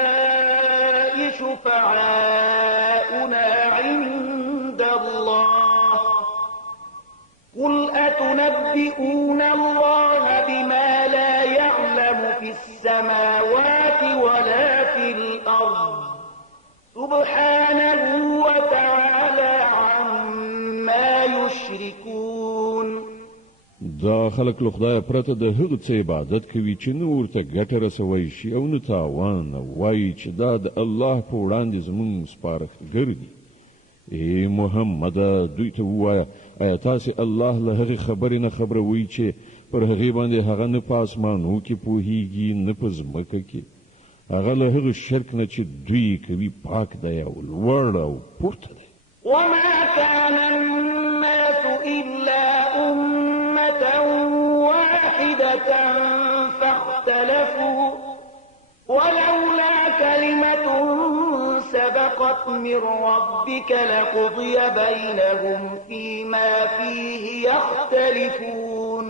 هؤلاء شفعاؤنا عند الله قل أتنبئون الله بما لا يعلم في السماوات ولا في الأرض سبحانه وتعالى عما يشركون. دا خلک له خدایه پرته د هغه څه عبادت کوي چې نه ورته ګټه رسوی شي او نه تاوان وایي چې دا د الله په وړاندې زموږ سپارښتګر دي. محمده دوی ته ووایه آیا تاسې الله له هغې خبرې نه خبروئ چې پر هغې باندې هغه نه په اسمانو کې پوهیږي نه په ځمکه کې. هغه له هغه شرک نه چې دوی کوي پاک دی او لوړ او پورته دی. وما كان الناس إلا أمة واحدة فاختلفوا ولولا كلمة سبقت من ربك لقضي بينهم فيما فيه يختلفون.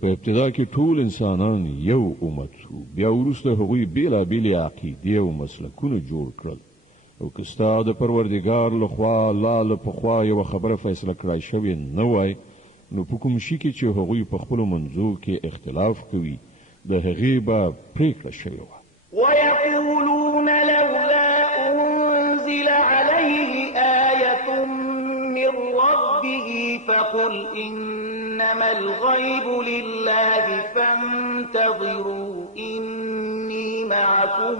په ابتدا کې ټول انسانان یو امت شو بیا وروسته هغوی بیلابیلې عقیدې او مسلکونه جوړ کړل او که ستا د پروردګار لخوا لا له پخوا یوه خبره فیصله کړای شوې نه وای نو په کوم شي کې چې هغوی په خپلو منځو کې اختلاف کوي د هغې به پرېکړه شوې وه. ويقولون لولا أنزل عليه آية من ربه فقل إنما الغيب لله فانتظروا إني معكم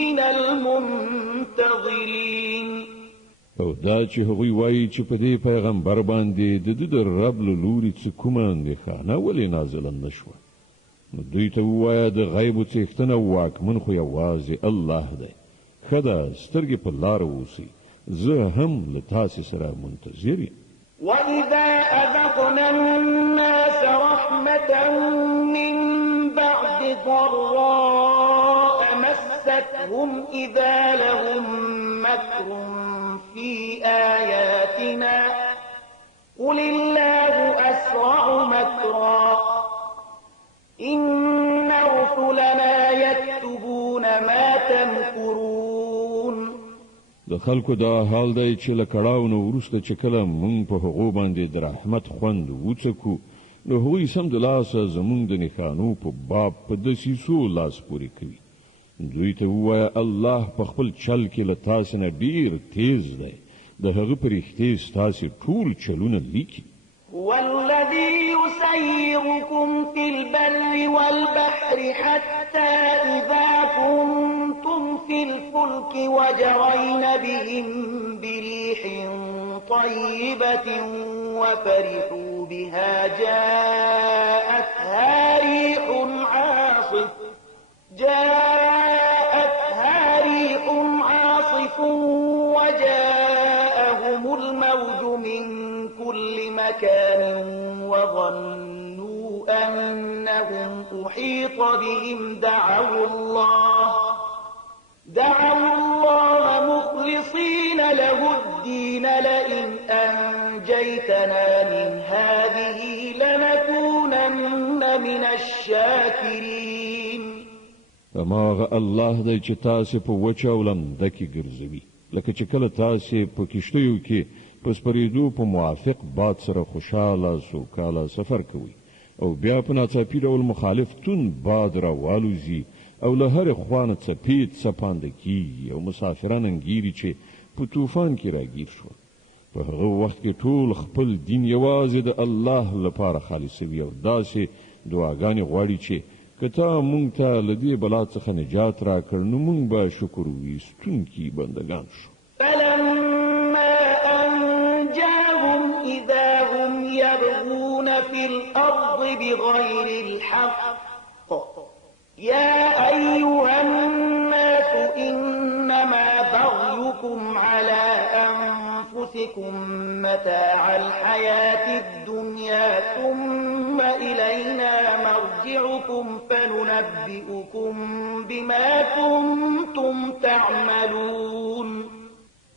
من المنتظرين. او دا چې هغوی وایي چې په دې پیغمبر باندې د ده د رب له لوري څه کومه اندېښانه ولې نازله نه شوه نو دوی ته ووایه د غیبو څښتنه واکمن خو یوازې الله دی. ښه ده سترګې په لاره اوسئ زه هم له تاسې سره منتظر یم. وإذا أذقنا الناس رحمة من بعد ضراء مستهم إذا لهم مكر في آياتنا قل الله أسرع مكرا إن رسلنا يكتبون ما تمكرون. د خلکو دا حال دی چې له کړاو نه وروسته چې کله مونږ په هغو باندې د رحمت خوند وڅکو نو هغوی سمدلاسه زمونږ د نښانو په باب په دسیسو لاس پورې کوي. دوی ته ووایه الله په خپل چل کې له تاسې نه ډېر تیز دی د هغه په رښتې ستاسې ټول چلونه لیکي. هو الذي يسيركم في البر والبحر حتى إذا كنتم في الفلك وجرين بهم بريح طيبة وفرحوا بها جاءتها ريح عاصف وجاءهم الموج من كل مكان وظنوا أنهم أحيط بهم دعوا الله مخلصين له الدين لئن أنجيتنا من هذه لنكونن من الشاكرين. هماغه الله دی چې تاسې په وچه او لمده کې ګرځوي لکه چې کله تاسې په کښتیو کې په سپرېدو په موافق باد سره خوشحاله سوکاله سفر کوئ او بیا په ناڅاپي ډول مخالف توند باد راوالوځي او له هرې خوا نه څپې څپانده کېږي او مسافران انګیري چې په طوفان کې راګیر شول. په هغه وخت کې ټول خپل دین یوازې د الله لپاره خالصوي او داسې دعاګانې غواړي چې که تا مونږ ته له دې بلا څخه نجات راکړ نو مونږ به شکر ویستونکي بندګان شو. فلما أنجاهم إذا هم يبغون في الأرض بغير الحق يا أيها الناس إنما بغيكم على أنفسكم متاع الحياة الدنيا ثم إلينا مرجعكم فننبئكم بما كنتم تعملون.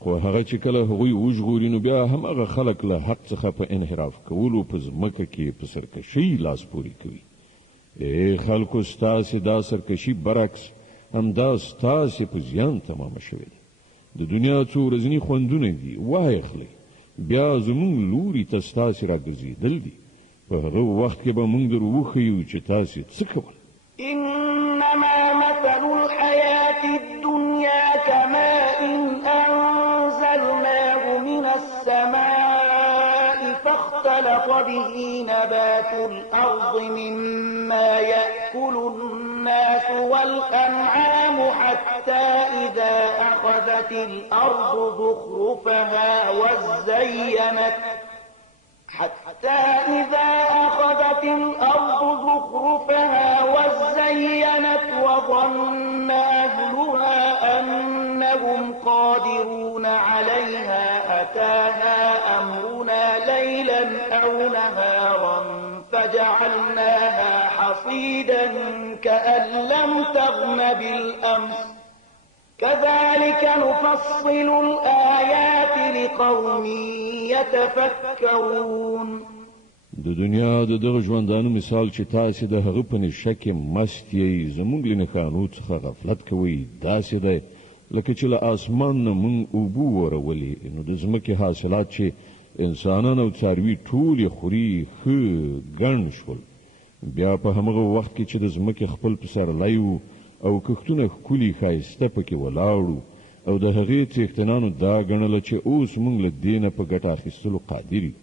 خو هغه چې کله هغوی وژغوري نو بیا هم هغه خلک له حق څخه په انحراف کولو په ځمکه کې په سرکشۍ لاس پورې کوي. خلکو ستاسې دا سرکشي برعکس همدا ستاسې په زیان تمامه شوې ده. د دنیا څو ورځني خوندونه دي واخلئ بیا زمونږ لوري ته ستاسې راګرځېدل دي. په هغه وخت کې به مونږ در وښیو چې تاسې څه کول. إنما مثل الحياة الدنيا كماء أنزلناه من السماء فاختلط به نبات الأرض مما يأكل الناس والأنعام حتى إذا أخذت الأرض زخرفها وزينت وظن أهلها أنهم قادرون عليها أتاها أمرنا ليلا أو نهارا فجعلناها حصيدا كأن لم تغن بالأمس كذلك نفصل الآيات لقوم يتفكرون. د دنیا د دغه ژوندانو مثال چې تاسې د هغه په نشه کې مست یې زموږ له نښانو څخه غفلت کوئ داسې دی لکه چې له اسمان نه موږ اوبه ورولې نو د ځمکې حاصلات چې انسانان او څاروي ټول خوري ښه ګڼ شول. بیا په همغه وخت کې چې د ځمکې خپل پسرلی او کښتونه ښکلي ښایسته پکې ولاړو او د هغې څښتنانو دا ګڼله چې اوس موږ له دې نه په ګټه اخیستلو قادر یو.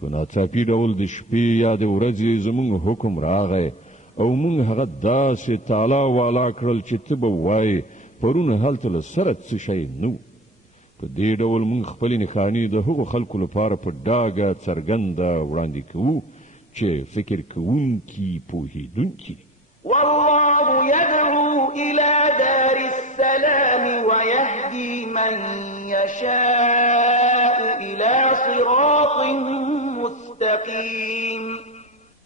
په ناڅاپي ډول د شپې یا د ورځې زموږ حکم راغی او موږ هغه داسې تالا والا کړل چې ته به وایې پرون هلته له سره څه شی نه و. په دې ډول موږ خپلې نښانې د هغو خلکو لپاره په ډاګه څرګنده وړاندې کوو چې فکر کوونکي پوهېدونکي. والله يدعو إلى دار السلام ويهدي من يشاء إلى صراط مستقيم.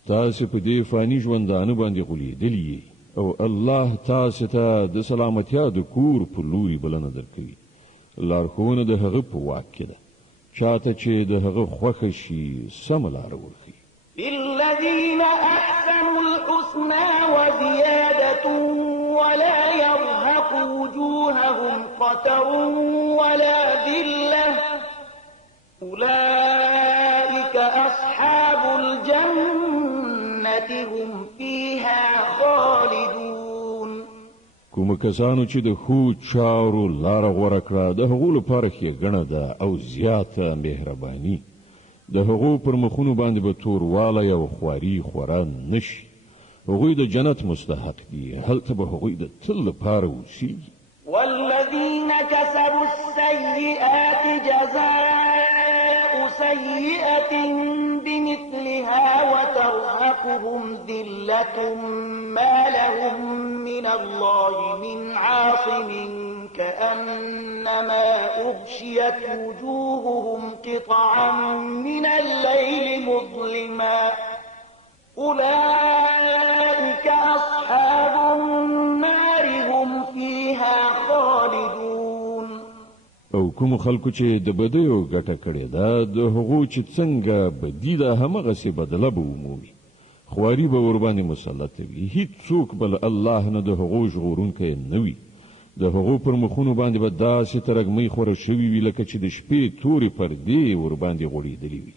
تاسو په دې فاني ژوندانه باندې غولېدلي او الله تاسو ته د سلامتیا د کور په لوري بلنه درکوي. لارښوونه د هغه په واک کې ده. چاته چې د هغه خوښه شي سمه لاره ورښيي. للذين أحسنوا الحسنى وزيادة ولا يرهق وجوههم قتر ولا ذلة أولئك أصحاب الجنة هم فيها خالدون. کوم کسانو چې د ښو چارو لاره غوره کړه د هغو لپاره ښېګڼه ده او زیاته مهرباني. د هغو پر مخونو باندې به توروالی او خواري خورا نشي. هغوی د جنت مستحق دي. هلته به هغوی د تل لپاره اوسیږي. والذين كسبوا السيئات جزاء سيئة بمثلها وترهقهم ذلة ما لهم من الله من عاصم كأنما أغشيت وجوههم قطعا من الليل مظلما أولئك أصحاب النار هم فيها خالدون. او کوم خلکو چې د بدیو ګټه کړې ده د هغو چې څنګه بدی ده همغسې بدله به ومومي. خواري به ورباندې مسلط وي. هیڅوک بل الله نه د هغو ژغورونکی نه وي. د هغو پر مخونو باندې به داسې ترږمۍ خوره شوي وي لکه چې د شپې تورې پردې ورباندې غوړېدلې وي.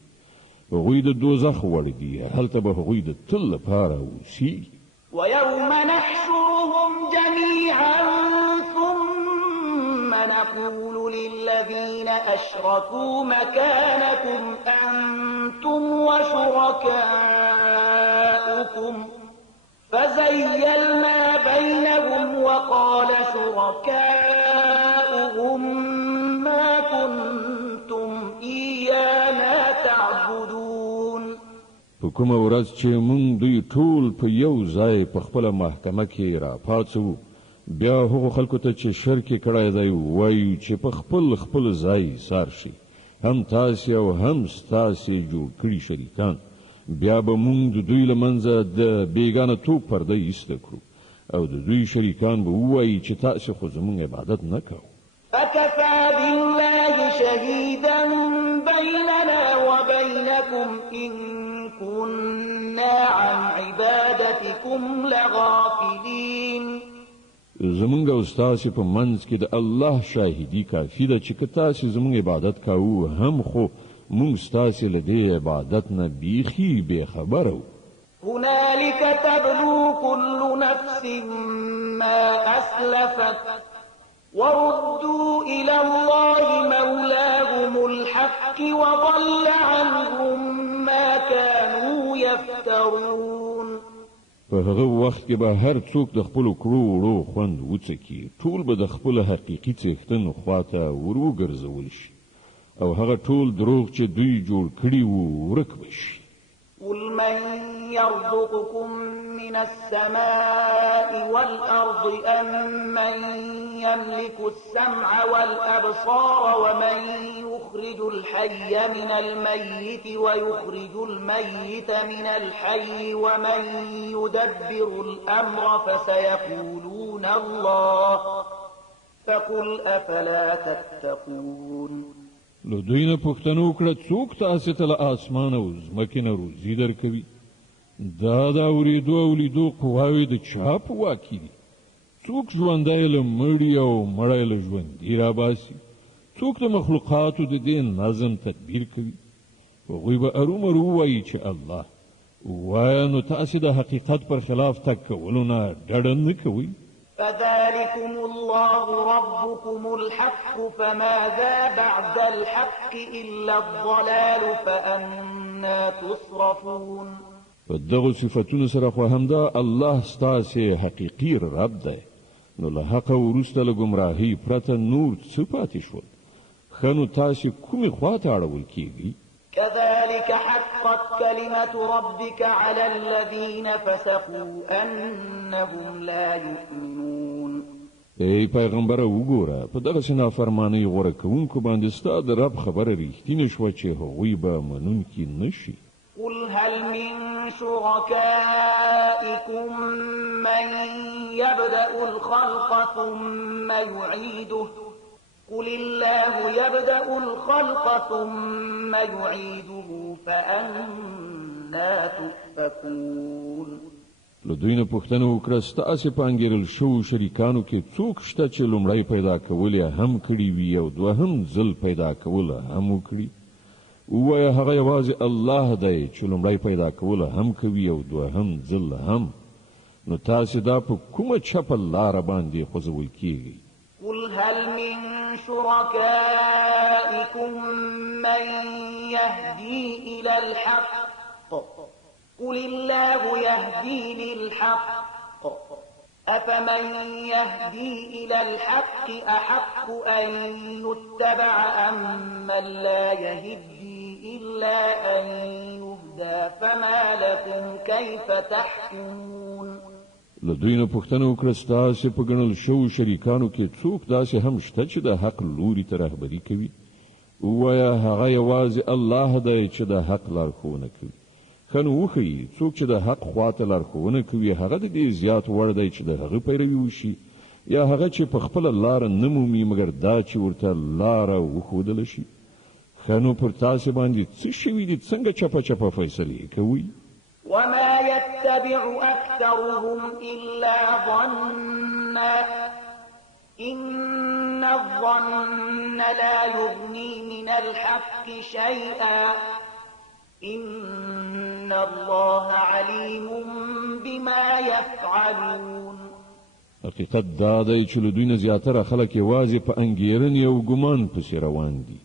هغوی د دوزخ وړ دي. هلته به هغوی د تل لپاره اوسیږي. ويوم نحشرهم جميعا ثم نقول للذين أشركوا مكانكم أنتم وشركاؤكم فزيلنا بينهم وقال شركاؤهم ما كنتم إيانا تعبدون. په کومه ورځ چې موږ دوی ټول په یو ځای په خپله محکمه کې راپاڅوو بیا هغو خلکو ته چې شرک یې کړی دی وایو چې په خپل ځای ایسار شي. هم تاسې او هم ستاسې جوړ کړي شریکان. بیا به موږ د دوی له منځه د بیګانه توب پرده ایسته کړو او د دوی شریکان به ووایي چې تاسې خو زموږ عبادت نه کوو. فكفى بالله شهيدا بيننا وبينكم إن كنا عن عبادتكم لغافلين. زمونږ او ستاسې په منځ کې د الله شاهدي کافي ده چې که تاسې زمونږ عبادت کوو هم خو موږ ستاسې له دې عبادت نه بیخي بېخبره وو. هنالك تبلو كل نفس ما أسلفت وردوا إلى الله مولاهم الحق وضل عنهم ما كانوا يفترون. په هغه وخت کې به هر څوک د خپلو کړو وړو خوند وڅکي. ټول به د خپل حقیقي څښتن خواته وروګرځول شي او هغه ټول دروغ چې دوی جوړ کړي وو ورک به شي. قل من يرزقكم من السماء والأرض أم من يملك السمع والأبصار ومن يخرج الحي من الميت ويخرج الميت من الحي ومن يدبر الأمر فسيقولون الله فقل أفلا تتقون. نو دوی نه پوښتنه وکړه څوک تاسې ته له اسمانه او ځمکې نه روزي درکوي؟ دا د اورېدو او لیدو قواوې د چا په واک کې دي؟ څوک ژوندی له مړي او مړی له ژوندي راباسي، څوک د مخلوقاتو د دې نظم تدبیر کوي. هغوی به ارومرو ووایي چې الله. ووایه نو تاسې د حقیقت پر خلاف تګ کولو نه ډډه نه کوئ. فذلكم الله ربكم الحق فماذا بعد الحق إلا الضلال فأنا تصرفون. په دغو صفتونو سره خو همدا الله ستاسې حقیقي رب دی، نو له حقه وروسته له ګمراهۍ پرته نور څه پاتې شول؟ ښه نو تاسې کومې خواته اړول کیږئ؟ كذلك حقت كلمة ربك على الذين فسقوا أنهم لا يؤمنون. ای پیغمبره وګوره، په دغسې نافرمانۍ غوره کوونکو باندې ستا د رب خبره رښتینې شوه چې هغوی به منونکي نه شي. قل هل من شركائكم من يبدأ الخلق ثم يعيده قل الله يبدأ الخلق ثم يعيده فأنا تؤفكون. له دوی نه پوښتنه وکړه، ستاسې په انګېرل شوو شریکانو کې څوک شته چې لومړی پیدا کول یې هم کړي وي او دوهم ځل پیدا کول هم وکړي؟ ووایه هغه یوازې الله دی چې لومړی پیدا کول هم کوي او دوهم ځل هم. نو تاسې دا په کومه چپه لاره باندې خوځول کیږئ؟ قل هل من شركائكم من يهدي إلى الحق قل الله يهدي للحق أفمن يهدي إلى الحق أحق أن يتبع أم من لا يهدي إلا أن يهدى فما لكم كيف تحكمون. له دوی نه پوښتنه وکړه، ستاسې په ګڼل شوو شریکانو کې څوک داسې هم شته چې د حق لوري ته رهبري کوي؟ ووایه هغه یوازې الله دی چې د حق لارښوونه کوي. ښه نو وښیي څوک چې د حق خواته لارښوونه کوي هغه د دې زیات وړ دی چې د هغه پیروي وشي، یا هغه چې په خپله لاره نه مومي مګر دا چې ورته لاره وښودله شي. ښه نو پر تاسې باندې څه شوي دي؟ څنګه چپه چپه فیصلې کوئ؟ وما يتبع أكثرهم إلا ظنا إن الظن لا يغني من الحق شيئا إن الله عليم بما يفعلون. حقیقت دا دی چې له دوی نه زیاتره خلک یوازې په انګېرنې او ګمان پسې روان دي،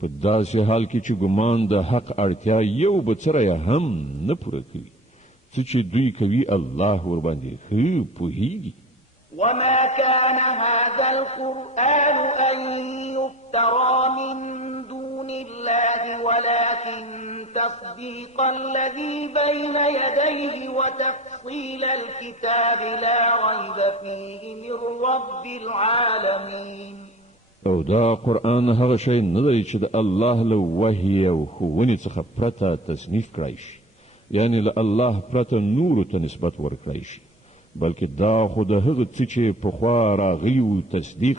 په داسې حال کې چې ګمان د حق اړتیا یو بڅره یې هم نه پوره کوي. څه چې دوی کوي الله ورباندې ښه پوهیږي. وما كان هذا القرآن أن يفترى من دون الله ولكن تصديق الذي بين يديه وتفصيل الكتاب لا ريب فيه من رب العالمين. او دا قرآن هغه شی نه دی چې د الله له وحی او ښوونې څخه پرته تصنیف کړی شي، یعنی له الله پرته نورو ته نسبت ورکړی شي، بلکې دا خو د هغه څه چې پخوا راغلي وو تصدیق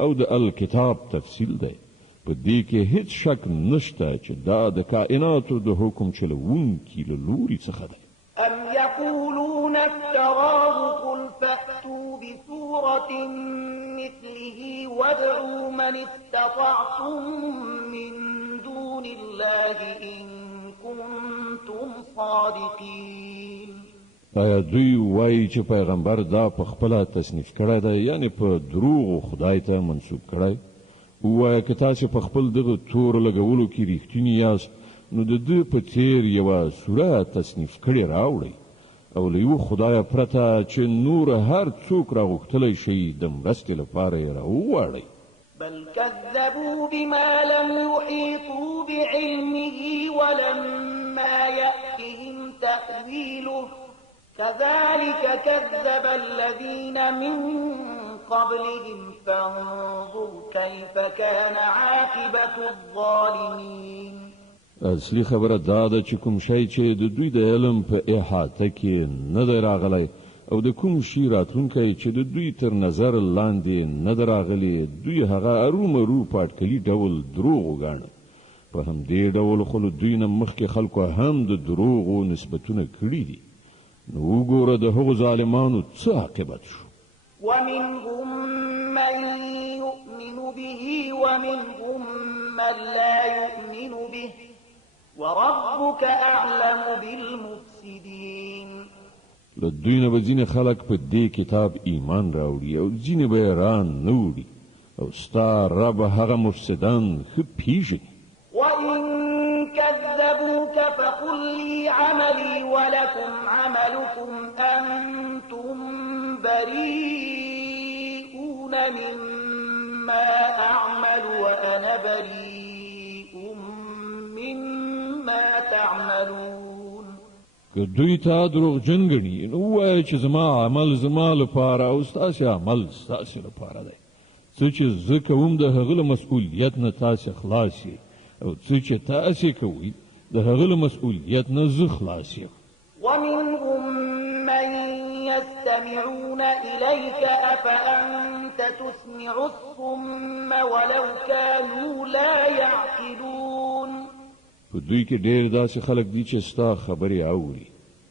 او د الکتاب تفصیل دی. په دې کې هیڅ شک نشته چې دا د کائناتو د حکم چلوونکي له لوري څخه دی. أم يقولون افتراه قل فأتوا بسورة مثله وادعوا من استطعتم من دون الله إن كنتم صادقين. آیا دوی وایي چې پیغمبر دا په خپله تصنیف کړی دی، یعنی په دروغو خدای ته منسوب کړی؟ ووایه که تاسې په خپل دغه تور لګولو کې رښتیني یاست نو د ده په څېر یوه سوره تصنیف کړې راوړئ او له یو خدایه پرته چې نور هر څوک راغوښتلی شي د مرستې لپاره یې راوواړئ. بل كذبوا بما لم يحيطوا بعلمه ولما يأتهم تأويله كذلك كذب الذين من قبلهم فانظر كيف كان عاقبة الظالمين. اصلي خبره دا ده چې کوم شی چې د دوی د علم په احاطه کې نه دی راغلی او د کوم شي راتلونکی چې د دوی تر نظر لاندې نه دی راغلی، دوی هغه ارومرو په اټکلي ډول دروغ وګاڼه. په همدې ډول خو له دوی نه مخکې خلکو هم د دروغو نسبتونه کړي دي. نو وګوره د هغو ظالمانو څه عاقبت شو. ومنهم من يؤمن به ومنهم من لا يؤمن به وربك أعلم بالمفسدين. له دوی نه به ځینې خلک په دې کتاب ایمان راوړي او ځینې به یې ران نه وړي او ستا رب هغه مفسدان ښه پیژني. وإن كذبوك فقل لي عملي ولكم عملكم أنتم بريئون مما أعمل وأنا بريء مما تعملون. که دوی تا دروغجن ګڼي نو ووایه چې زما عمل زما لپاره او ستاسې عمل ستاسې لپاره دی. څه چې زه کوم د هغه له مسؤلیت نه تاسې خلاص یې او څه چې تاسې کوئ د هغه له مسؤلیت نه زه خلاص یم. ومنهم من يستمعون إليك أفأنت تسمع الصم ولو كانوا لا يعقلون. په دوی کې ډېر داسې خلک دي چې ستا خبرې اوري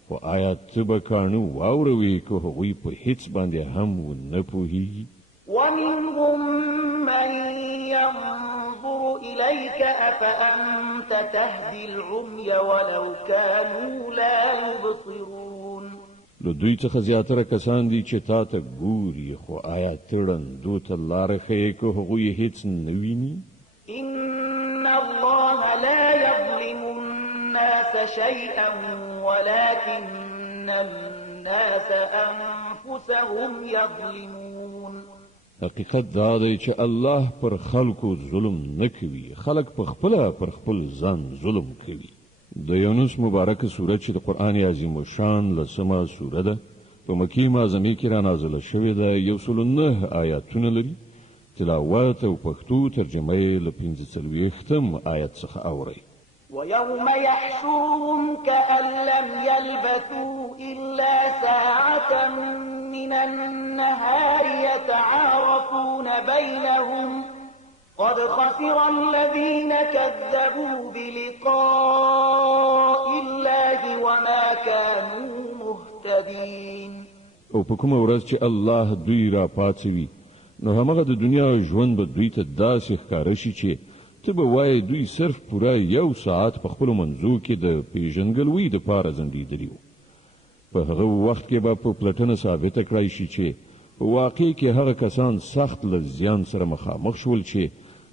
خو آیا ته به کاڼه واوروې که هغوی په هېڅ باندې هم ونه پوهېږي. ومنهم من ينظر إليك أفأنت تهدي العمي ولو كانوا لا يبصرون. له دوی څخه زیاتره کسان دي چې تا ته ګوري خو آیا ته ړندو ته لاره ښیې که هغوی هېڅ نه ویني. إن الله لا يظلم الناس شيئا ولكن الناس أنفسهم يظلمون. حقیقت دا دی چې الله پر خلکو ظلم نه کوي، خلک په خپله پر خپل ځان ظلم کوي. د یونس مبارکه سوره چې د قرآن عظیم الشان 10مه سوره ده په مکې معظمې کې را نازله شوې ده، 109 آیاتونه لري. تلاوت او پښتو ترجمه یې له 45م آیت څخه اورئ. ويوم يحشرهم كأن لم يلبثوا إلا ساعة من النهار يتعارفون بينهم قد خسر الذين كذبوا بلقاء الله وما كانوا مهتدين. او په کومه ورځ چې الله دوی را پاڅوي نو همغه د دنیا ژوند به دوی ته داسې ښکاره شي چې ته به وایې دوی صرف پوره 1 ساعت په خپلو منځو کې د پیژنګلوۍ دپاره ځنډېدلي وو. په هغه وخت کې به په پلټنه ثابته کړی شي چې په واقع کې هغه کسان سخت له زیان سره مخامخ شول چې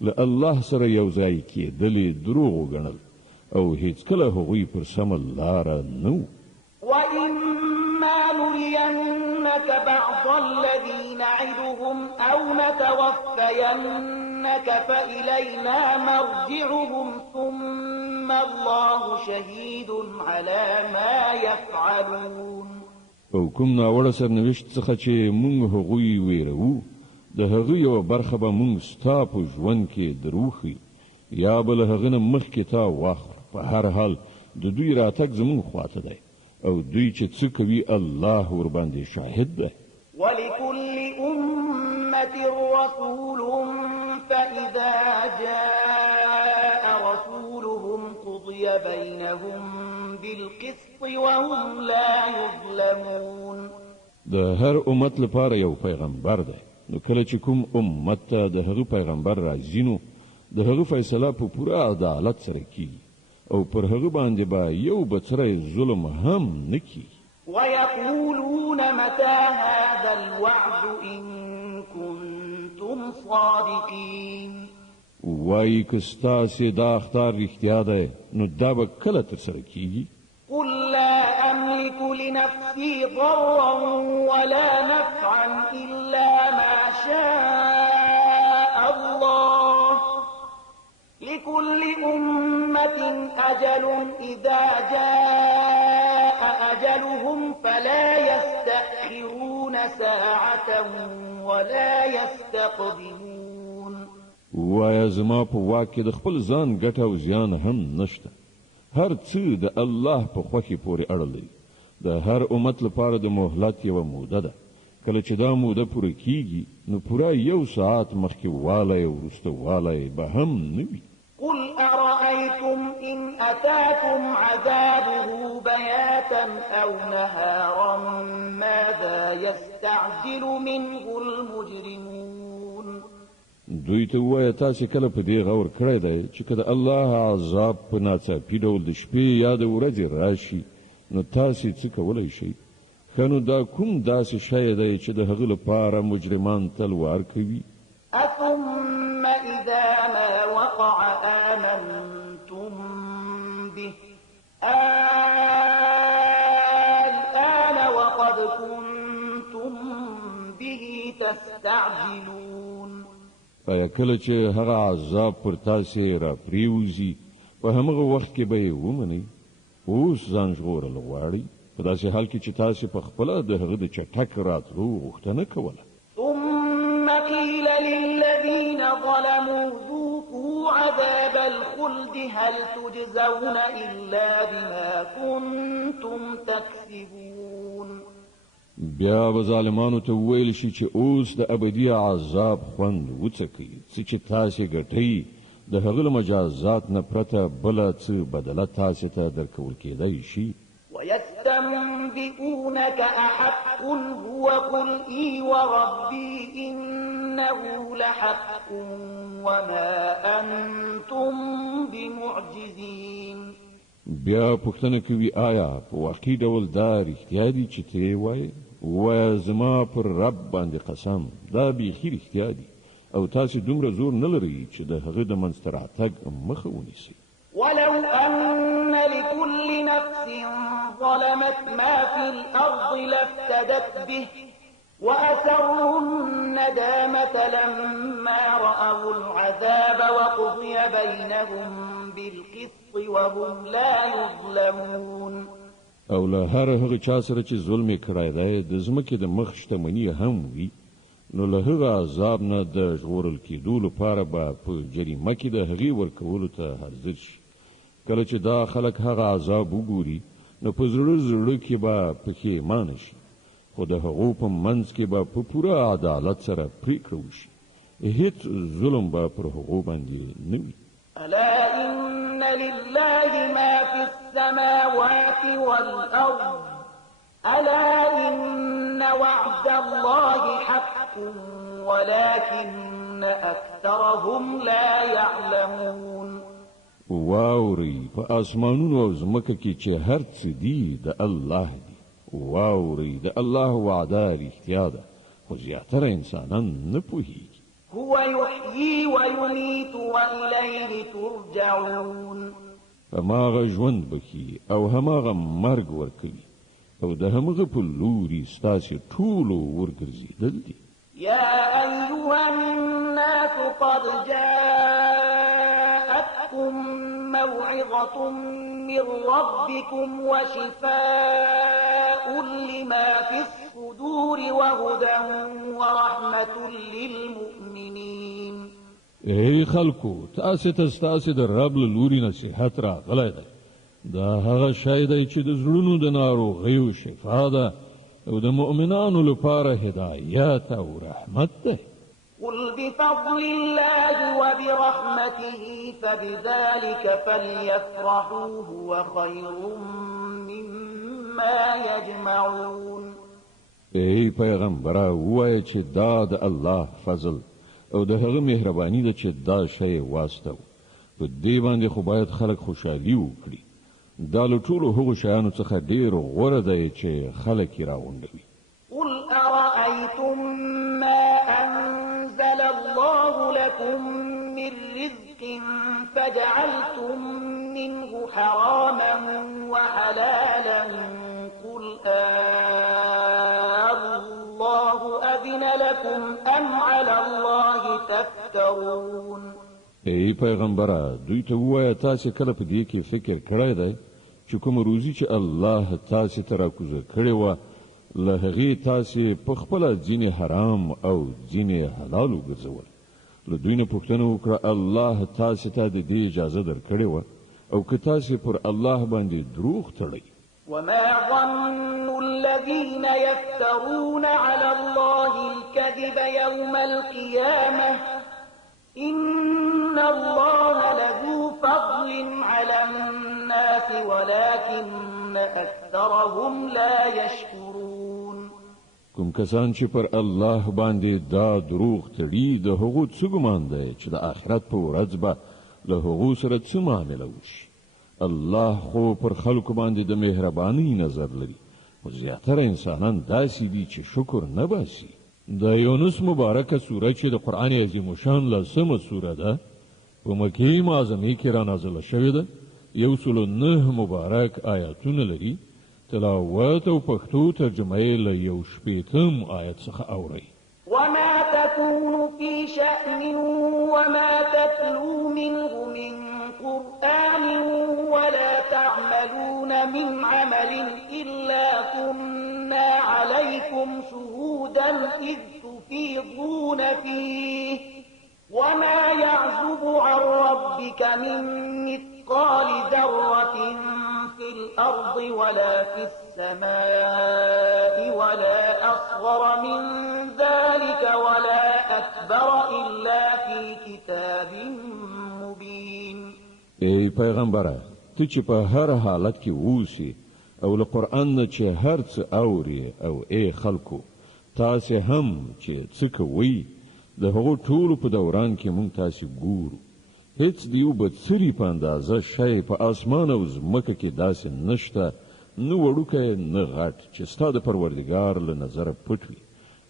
له الله سره یو ځای کېدلې دروغ وګڼل او هېڅکله هغوی پر سمه لاره نه وو. وإما نرينك بعض الذي نعدهم أو نتوفينك فإلينا مرجعهم ثم الله شهيد على ما يفعلون. او کوم ناوړه سرنوشت څخه چې موږ هغوی ویروو د هغه یوه برخه به موږ ستا په ژوند کې دروښي یا به له هغه نه مخکې تا واخلو. په هر حال د دوی راتګ زموږ خواته دی او دوی چې څه کوي الله ورباندې شاهد ده. ولكل أمة رسول فإذا جاء رسولهم قضي بينهم بالقسط وهم لا يظلمون. د هر امت لپاره یو پیغمبر دی نو کله چې کوم امت ته د هغه پیغمبر راځي نو د هغه فیصله په پوره عدالت سره کیږي او پر هغه باندې به یو بڅری ظلم هم نه کیږي. ويقولون متى هذا الوعد إن كنتم صادقين. وایي که ستاسې دا اختار رښتیا دی نو دا به کله ترسره کیږي. قل لا أملك لنفسي ضرا ولا نفعا إلا ما شاء الله لكل أمة أجل إذا جاء أجلهم فلا يستأخرون ساعة ولا يستقدمون. وایا زما په واک کې د خپل ځان ګټه او زیان هم نشته. هر څه د الله په خوښې پورې اړه لري. د هر امت لپاره د مهلت یوه موده ده. کله چې دا موده پوره کیږي نو پوره 1 ساعت مخکې والی او وروسته والی به هم نه وي. قل أرأيتم أفرأيتم إن أتاكم عذابه بياتا أو نهارا ماذا يستعجل منه المجرمون. دوی ته وایه تاسې کله په دې غور کړی دی چې که د الله عذاب په ناڅاپي ډول د شپې یا د ورځې راشي نو تاسې څه کولی شئ؟ ښه نو دا کوم داسې شی دی چې د هغه لپاره مجرمان تلوار کوي؟ أثم إذا ما وقع آمنتم به الآن وقد كنتم به تستعجلون. آیا کله چې هغه عذاب پر تاسې را پریوزي په همغه وخت کې به یې ومنئ؟ اوس ځان ژغورل غواړئ په داسې حال کې چې تاسې په خپله د هغه د چټک راتلو غوښتنه کوله. ثم قيل للذين ظلموا ذوقوا عذاب الخلد هل تجزون إلا بما كنتم تكسبون. بیا به ظالمانو ته وویل شي چې اوس د ابدي عذاب خوند وڅکئ څه چې تاسې ګټئ د هغه له مجازات نه پرته بله څه بدله تاسې ته درکول کېدی شي. ويستنبئونك أحق هو قل إي وربي إنه لحق وما أنتم بمعجزين. بیا پوښتنه کوي آیا په واقعي ډول دا رښتیا دي چې ته یې وایې؟ ووایه زما پر رب باندې قسم دا بیخي رښتیا دي او تاسې دومره زور نه لرئ چې د هغه د منځته راتګ مخه ونیسئ. ولو أن لكل نفس ظلمت ما في الأرض لافتدت به وأسروا الندامة لما رأوا العذاب وقضي بينهم بالقسط وهم لا يظلمون. او له هر هغه چا سره چې ظلم یې کړی دی د ځمکې د مخ شتمني هم وي نو له هغه عذاب نه د ژغورل کېدو لپاره به په جریمه کې د هغې ورکولو ته حاضر شي. کله چې دا خلک هغه عذاب وګوري نو په زړه زړه کې به پښیمانه شي خو د هغو په منځ کې به په پوره عدالت سره پریکړه وشي. هیڅ ظلم به پر هغو باندې نه وي. ألا إن لله ما في السماوات والأرض ألا إن وعد الله حق ولكن أكثرهم لا يعلمون. واوري په اسمانونو او ځمکه کې چې هر څه دي د الله دي. واوري د الله وعده رښتیا ده خو زیاتره انسانان نه پوهیږي. هو يحيي ويميت وإليه ترجعون. هماغه ژوند بخي او هماغه مرګ ورکوي او د همغه په لوري ستاسې ټولو ورګرځېدل دي. يا أيها الناس قد جاءتكم موعظة من ربكم وشفاء لما في الصدور وهدى ورحمة للمؤمنين. ای خلکو تاسې ته ستاسې د رب له لوري نصیحت راغلی دی. دا هغه شی دی چې د زړونو د ناروغیو شفا ده او د مؤمنانو لپاره هدایت او رحمت ده. قل بفضل الله وبرحمته فبذلك فليفرحوا هو خير مما يجمعون. ای پیغمبره ووایه چې دا د الله فضل او د هغه مهرباني ده چې دا شی واستو په دې باندې خو باید خلک خوشحالي وکړي. دا له ټولو هغو شیانو څخه ډېر غوره دی چې خلک یې راغونډوي. قل أرأيتم ما أنزل الله لكم من رزق فجعلتم منه حراما وحلالا قل الله أذن لكم أم على الله تفترون. ای پیغمبره دوی ته ووایه تاسې کله په دې کې فکر کړی دی چې کومه روزي چې الله تاسې ته راکوزه کړې وه له هغې تاسې په خپله ځینې حرام او ځینې حلال وګرځول. له دوی نه پوښتنه وکړه الله تاسې ته د دې اجازه درکړې وه او که تاسې پر الله باندې دروغ تړئ. وما ظن الذين يفترون على الله الكذب يوم القيامة إن الله لذو فضل على الناس ولكن أكثرهم لا يشكرون کوم کسان چې پر الله باندې دا دروغ تړي د هغو څه ګمان دی چې د آخرت په ورځ به له هغو سره څه معامله وشي الله خو پر خلکو باندې د مهربانۍ نظر لري خو زیاتره انسانان داسې دي چې شکر نه باسي د یونس مبارکه سوره چې د قرآن عظیم الشان لسمه سوره ده په مکې معظمې کې را نازله شوې ده 109 مبارک آیاتونه لري تلاوت او پښتو ترجمه یې له 1 آیت څخه اورئ وما تكون في شأن وما تتلو منه من قرآن ولا تعملون من عمل إلا كنا عليكم شهودا إذ تفيضون فيه وما يعزب عن ربك من مثقال ذرة في الأرض ولا في السماء ولا أصغر من ذلك ولا أكبر إلا في كتاب مبين ای پیغمبره ته چې په هر حالت کې اوسې او له قرآن نه چې هر څه اوري او ای خلکو تاسې هم چې څه کوئ د هغو ټولو په دوران کې مونږ تاسې ګورو هیڅ د یو بڅري په اندازه شی په اسمان او ځمکه کې داسې نشته نه وړوکی نه غټ چې ستا د پروردګار له نظره پټ وي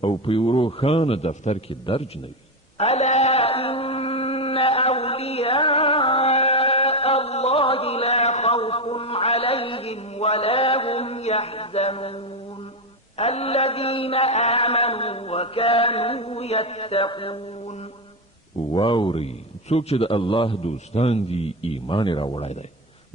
او په یو روښانه دفتر کې درج نه وي ألا إن أولياء الله لا خوف عليهم ولا هم يحزنون الذين آمنوا وكانوا يتقون واوري څوک چې د الله دوستان دي ایمان راوړی دی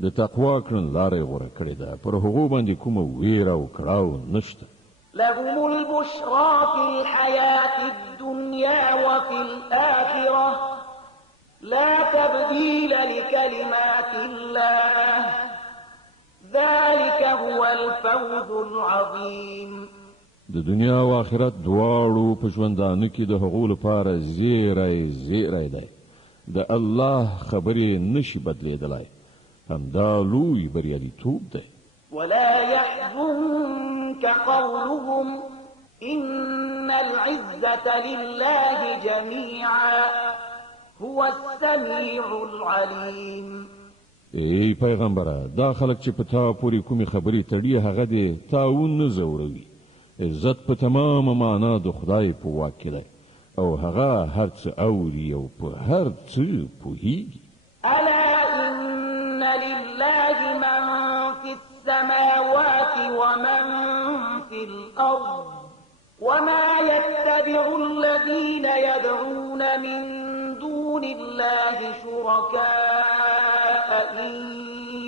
د تقوا کړنلاره غوره کړې ده پر هغو باندې کومه ویره او کړاو نشته لهم البشرى في الحياة الدنيا وفي الآخرة لا تبديل لكلمات الله ذلك هو الفوز العظيم د دنیا او آخرت دواړو په ژوندانه کې د هغو لپاره زیری دی د الله خبرې نشي بدلیدلی همدا لوی بریالیتوب دی ولا يحزنك قولهم إن العزة لله جميعا هو السميع العليم ای پیغمبره دا خلک چې په تا پورې کومې خبرې تړي هغه دې تاون نه زوروي عزت په تمامه معنا د خدای په واک کې دی او هغه هر څه اوري او په هر څه پوهیږي ألا إن لله من في السماوات ومن في الأرض وما يتبع الذين يدعون من دون الله شركاء إن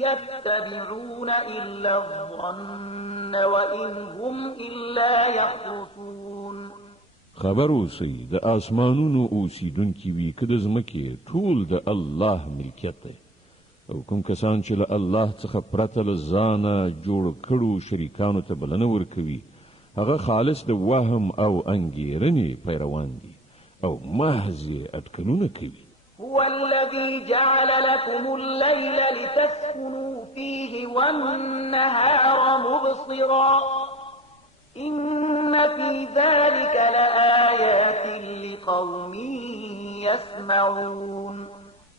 يتبعون إلا الظن وإن هم إلا يخرصون خبر اوسئ د آسمانونو اوسیدونکي وي که د ځمکې ټول د الله ملکیت دی او کوم کسان چې له الله څخه پرته له ځانه جوړ کړو شریکانو ته بلنه ورکوي هغه خالص د وهم او انګیرنې پیروان دي او محض اټکلونه کوي هو الذي جعل لكم الليل لتسكنوا فيه والنهار مبصرا إن في ذلك لآيات لقوم يسمعون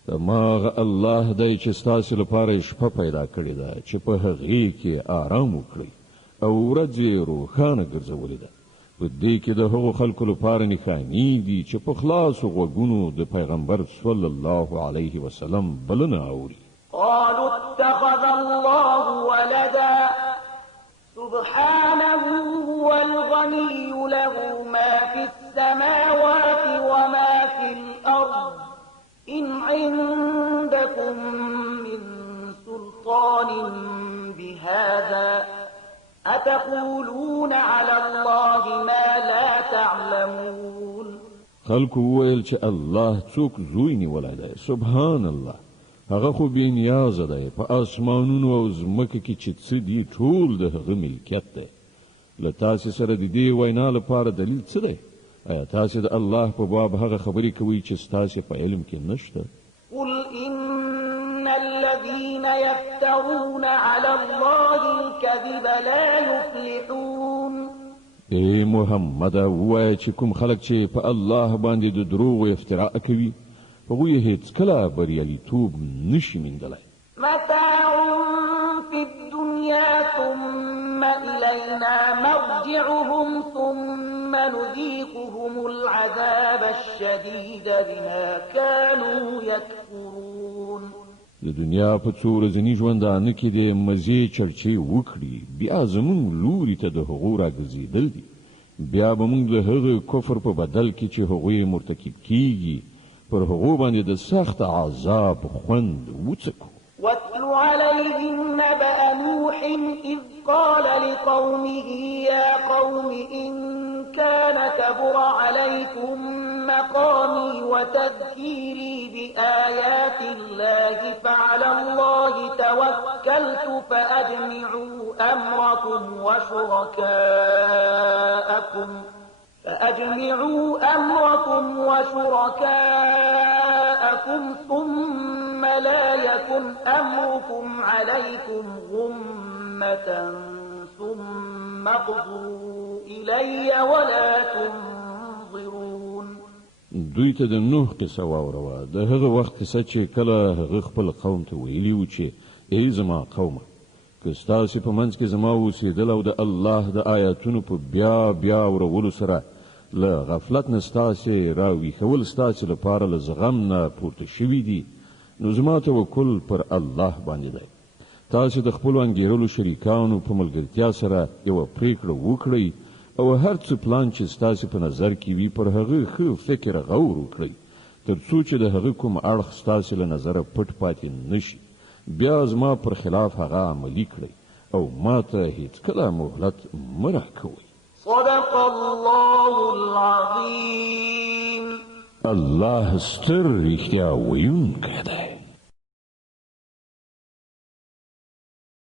دماغ الله دی چې ستاسو لپاره شپه پیدا کړې ده چې په هغې کې آرام وکړئ او ورځ یې روښانه ګرځولې ده په دې کې د هغو خلکو لپاره نښانې دي چې په خلاصو غوږونو د پیغمبر صلی الله علیه وسلم بلنه اوري قالوا اتخذ الله ولدا سبحانه هو الغني له ما في السماوات وما في الأرض إن عندكم من سلطان بهذا أتقولون على الله ما لا تعلمون خلکو وویل چې الله څوک زوی نیولی دی سبحان الله هغه خو بې نیازه دی په اسمانونو او ځمکه کې چې څه دي ټول د هغه ملکیت دی له تاسې سره د دې وینا لپاره دلیل څه دی آیا تاسې د الله په باب هغه خبرې کوئ چې ستاسې په علم کې نشته قل إن الذين يفترون على الله الكذب لا يفلحون. ای محمد ووایه چې کوم خلک چې په الله باندې د دروغ افتراء کوي هغوی هیڅ کله بریالیتوب نشي موندلی. متاع في الدنيا ثم إلينا مرجعهم ثم نذيقهم العذاب الشديد بما كانوا يكفرون. د دنیا په څو ورځني ژوندانه کې د مزې چرچې وکړي بیا زموږ لوري ته د هغو راګرځېدل دي. بیا به موږ د هغه کفر په بدل کې چې هغوی مرتکب کیږي پر هغو باندې د سخت عذاب خوند وڅکو. واتل عليهم نبأ نوح إذ قال لقومه يا قوم إن كان كبر عليكم مقامي وتذكيري بآيات الله فعلى الله توكلت فأجمعوا أمركم وشركاءكم ثم لا يكن أمركم عليكم غمة ثم اقضوا إلي ولا تنظرون. دوی ته د نوح قصه واوروه. د هغه وخت کیسه چې کله هغه خپل قوم ته ویلي و چې ای زما قومه که ستاسې په منځ کې زما اوسېدل او د الله د آیاتونو په بیا اورولو سره له غفلت نه ستاسې راویښول ستاسې لپاره له زغم نه پورته شوي دي نو زما توکل پر الله باندې دی. تاسې د خپلو انګېرلو شریکانو په ملګرتیا سره یوه پریکړه وکړئ او هر څه پلان چې ستاسې په نظر کې وي پر هغه ښه فکر غور وکړئ تر څو چې د هغه کوم اړخ ستاسې له نظره پټ پاتې نشي. بیا زما پر خلاف هغه عملي کړئ او ما ته هیڅ کله مهلت مه راکوئ. صدق الله العظيم. الله ستر رښتیا ویونکی دی.